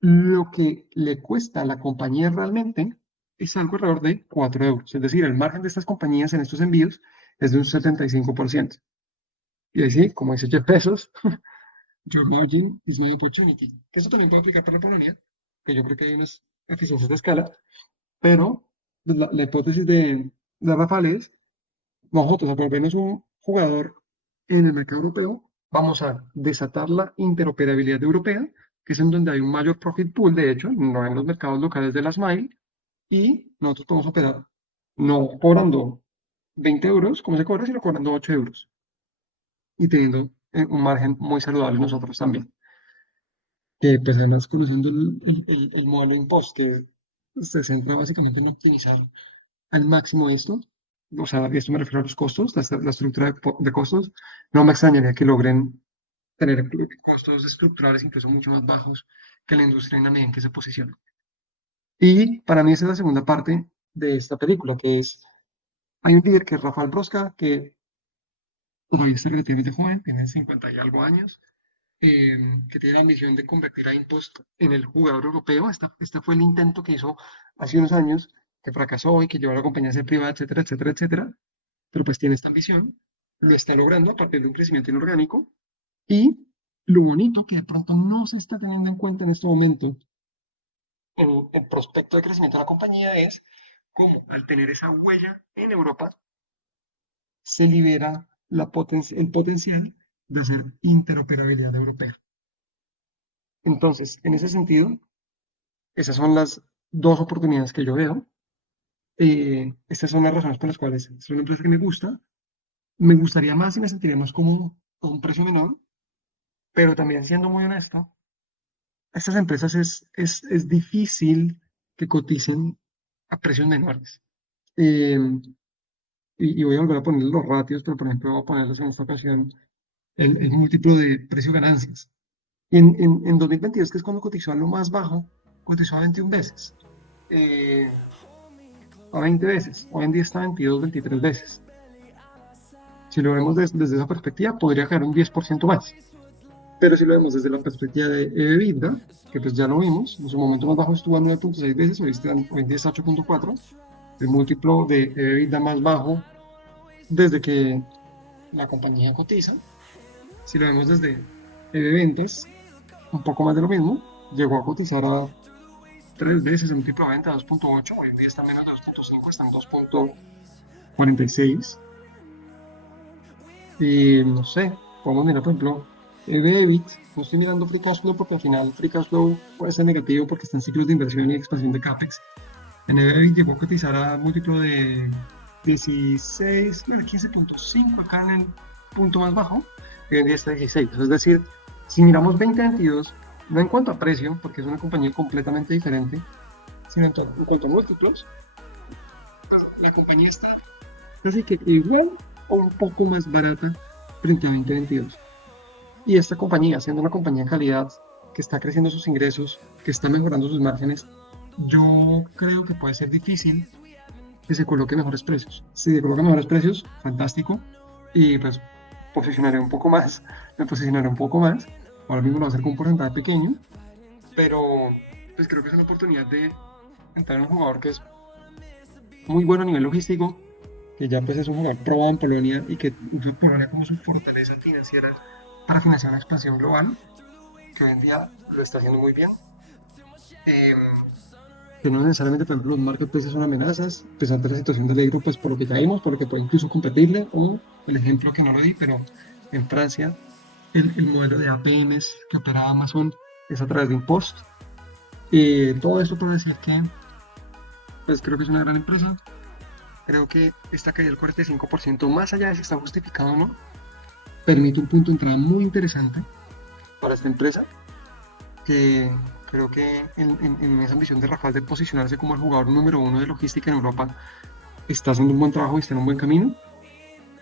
lo que le cuesta a la compañía realmente es algo alrededor de 4 euros. Es decir, el margen de estas compañías en estos envíos es de un 75%. Y ahí sí, como dice Jeff Bezos, your margin is my opportunity. Que eso también puede aplicar para Polonia, que yo creo que hay unas eficiencias de escala, pero pues, la hipótesis de Rafael es, nosotros, al volvernos un jugador en el mercado europeo, vamos a desatar la interoperabilidad europea, que es en donde hay un mayor profit pool, de hecho, no en los mercados locales de las mile, y nosotros podemos operar no cobrando 20 euros, como se cobra, sino cobrando 8 euros, y teniendo un margen muy saludable nosotros también. Que pues además conociendo el modelo impost que se centra básicamente en optimizar al máximo esto, o sea, esto me refiero a los costos, la estructura de costos, no me extrañaría que logren tener costos estructurales incluso mucho más bajos que la industria en la medida en que se posiciona. Y para mí esa es la segunda parte de esta película, que es, hay un líder que es Rafael Brosca, que todavía está relativamente joven, tiene 50 y algo años, que tiene la ambición de convertir a Impost en el jugador europeo. Este fue el intento que hizo hace unos años, que fracasó y que llevó a la compañía a ser privada, etcétera, etcétera, etcétera. Pero pues tiene esta ambición, lo está logrando a partir de un crecimiento inorgánico y lo bonito que de pronto no se está teniendo en cuenta en este momento en el prospecto de crecimiento de la compañía es cómo al tener esa huella en Europa se libera el potencial de hacer interoperabilidad europea. Entonces, en ese sentido, esas son las dos oportunidades que yo veo. Estas son las razones por las cuales es una empresa que me gusta. Me gustaría más y me sentiría más cómodo con un precio menor, pero también siendo muy honesto, estas empresas es difícil que coticen a precios menores. Eh, y voy a volver a poner los ratios, pero por ejemplo voy a ponerlos en esta ocasión el múltiplo de precio-ganancias. En 2022, que es cuando cotizó a lo más bajo, cotizó a 21 veces. Eh, a 20 veces. Hoy en día está a 22, 23 veces. Si lo vemos desde esa perspectiva, podría caer un 10% más. Pero si lo vemos desde la perspectiva de EBITDA, que pues ya lo vimos, en su momento más bajo estuvo a 9.6 veces, hoy en día está 8.4, el múltiplo de EBITDA más bajo desde que la compañía cotiza. Si lo vemos desde ventas, un poco más de lo mismo, llegó a cotizar a 3 veces el múltiplo de venta, 2.8, hoy en día está menos de 2.5, está en 2.46. Y no sé, podemos mirar, por ejemplo, EBIT, no estoy mirando Free Cash Flow porque al final Free Cash Flow puede ser negativo porque está en ciclos de inversión y expansión de CAPEX. En EBIT llegó a cotizar a múltiplo de 16, 15.5 acá en el punto más bajo, y hoy en día está 16. Es decir, si miramos 2022, no en cuanto a precio, porque es una compañía completamente diferente, sino en cuanto a múltiplos, pues, la compañía está casi que igual o un poco más barata frente a 2022. Y esta compañía, siendo una compañía de calidad, que está creciendo sus ingresos, que está mejorando sus márgenes, yo creo que puede ser difícil que se coloque mejores precios. Si se colocan mejores precios, fantástico. Y pues posicionaré un poco más, me posicionaré un poco más. Ahora mismo lo voy a hacer con un porcentaje pequeño, pero pues creo que es una oportunidad de entrar en un jugador que es muy bueno a nivel logístico, que ya pues es un jugador probado en Polonia y que usa Polonia como su fortaleza financiera para financiar la expansión global, que hoy en día lo está haciendo muy bien. Eh, que no necesariamente, por ejemplo, los marketplaces son amenazas, a pesar de la situación del euro, pues por lo que ya vimos, por lo que puede incluso competirle, o el ejemplo que no lo di, pero en Francia, el modelo de APMs que opera Amazon es a través de Impost. Todo esto para decir que, pues creo que es una gran empresa. Creo que esta caída del 45%, más allá de si está justificado o no, permite un punto de entrada muy interesante para esta empresa, que creo que en esa ambición de Rafael de posicionarse como el jugador número uno de logística en Europa, está haciendo un buen trabajo y está en un buen camino.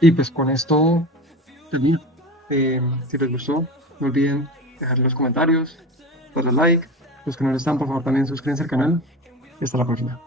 Y pues con esto termino. Si les gustó, no olviden dejar los comentarios, darle like. Los que no lo están, por favor, también suscríbanse al canal. Y hasta la próxima.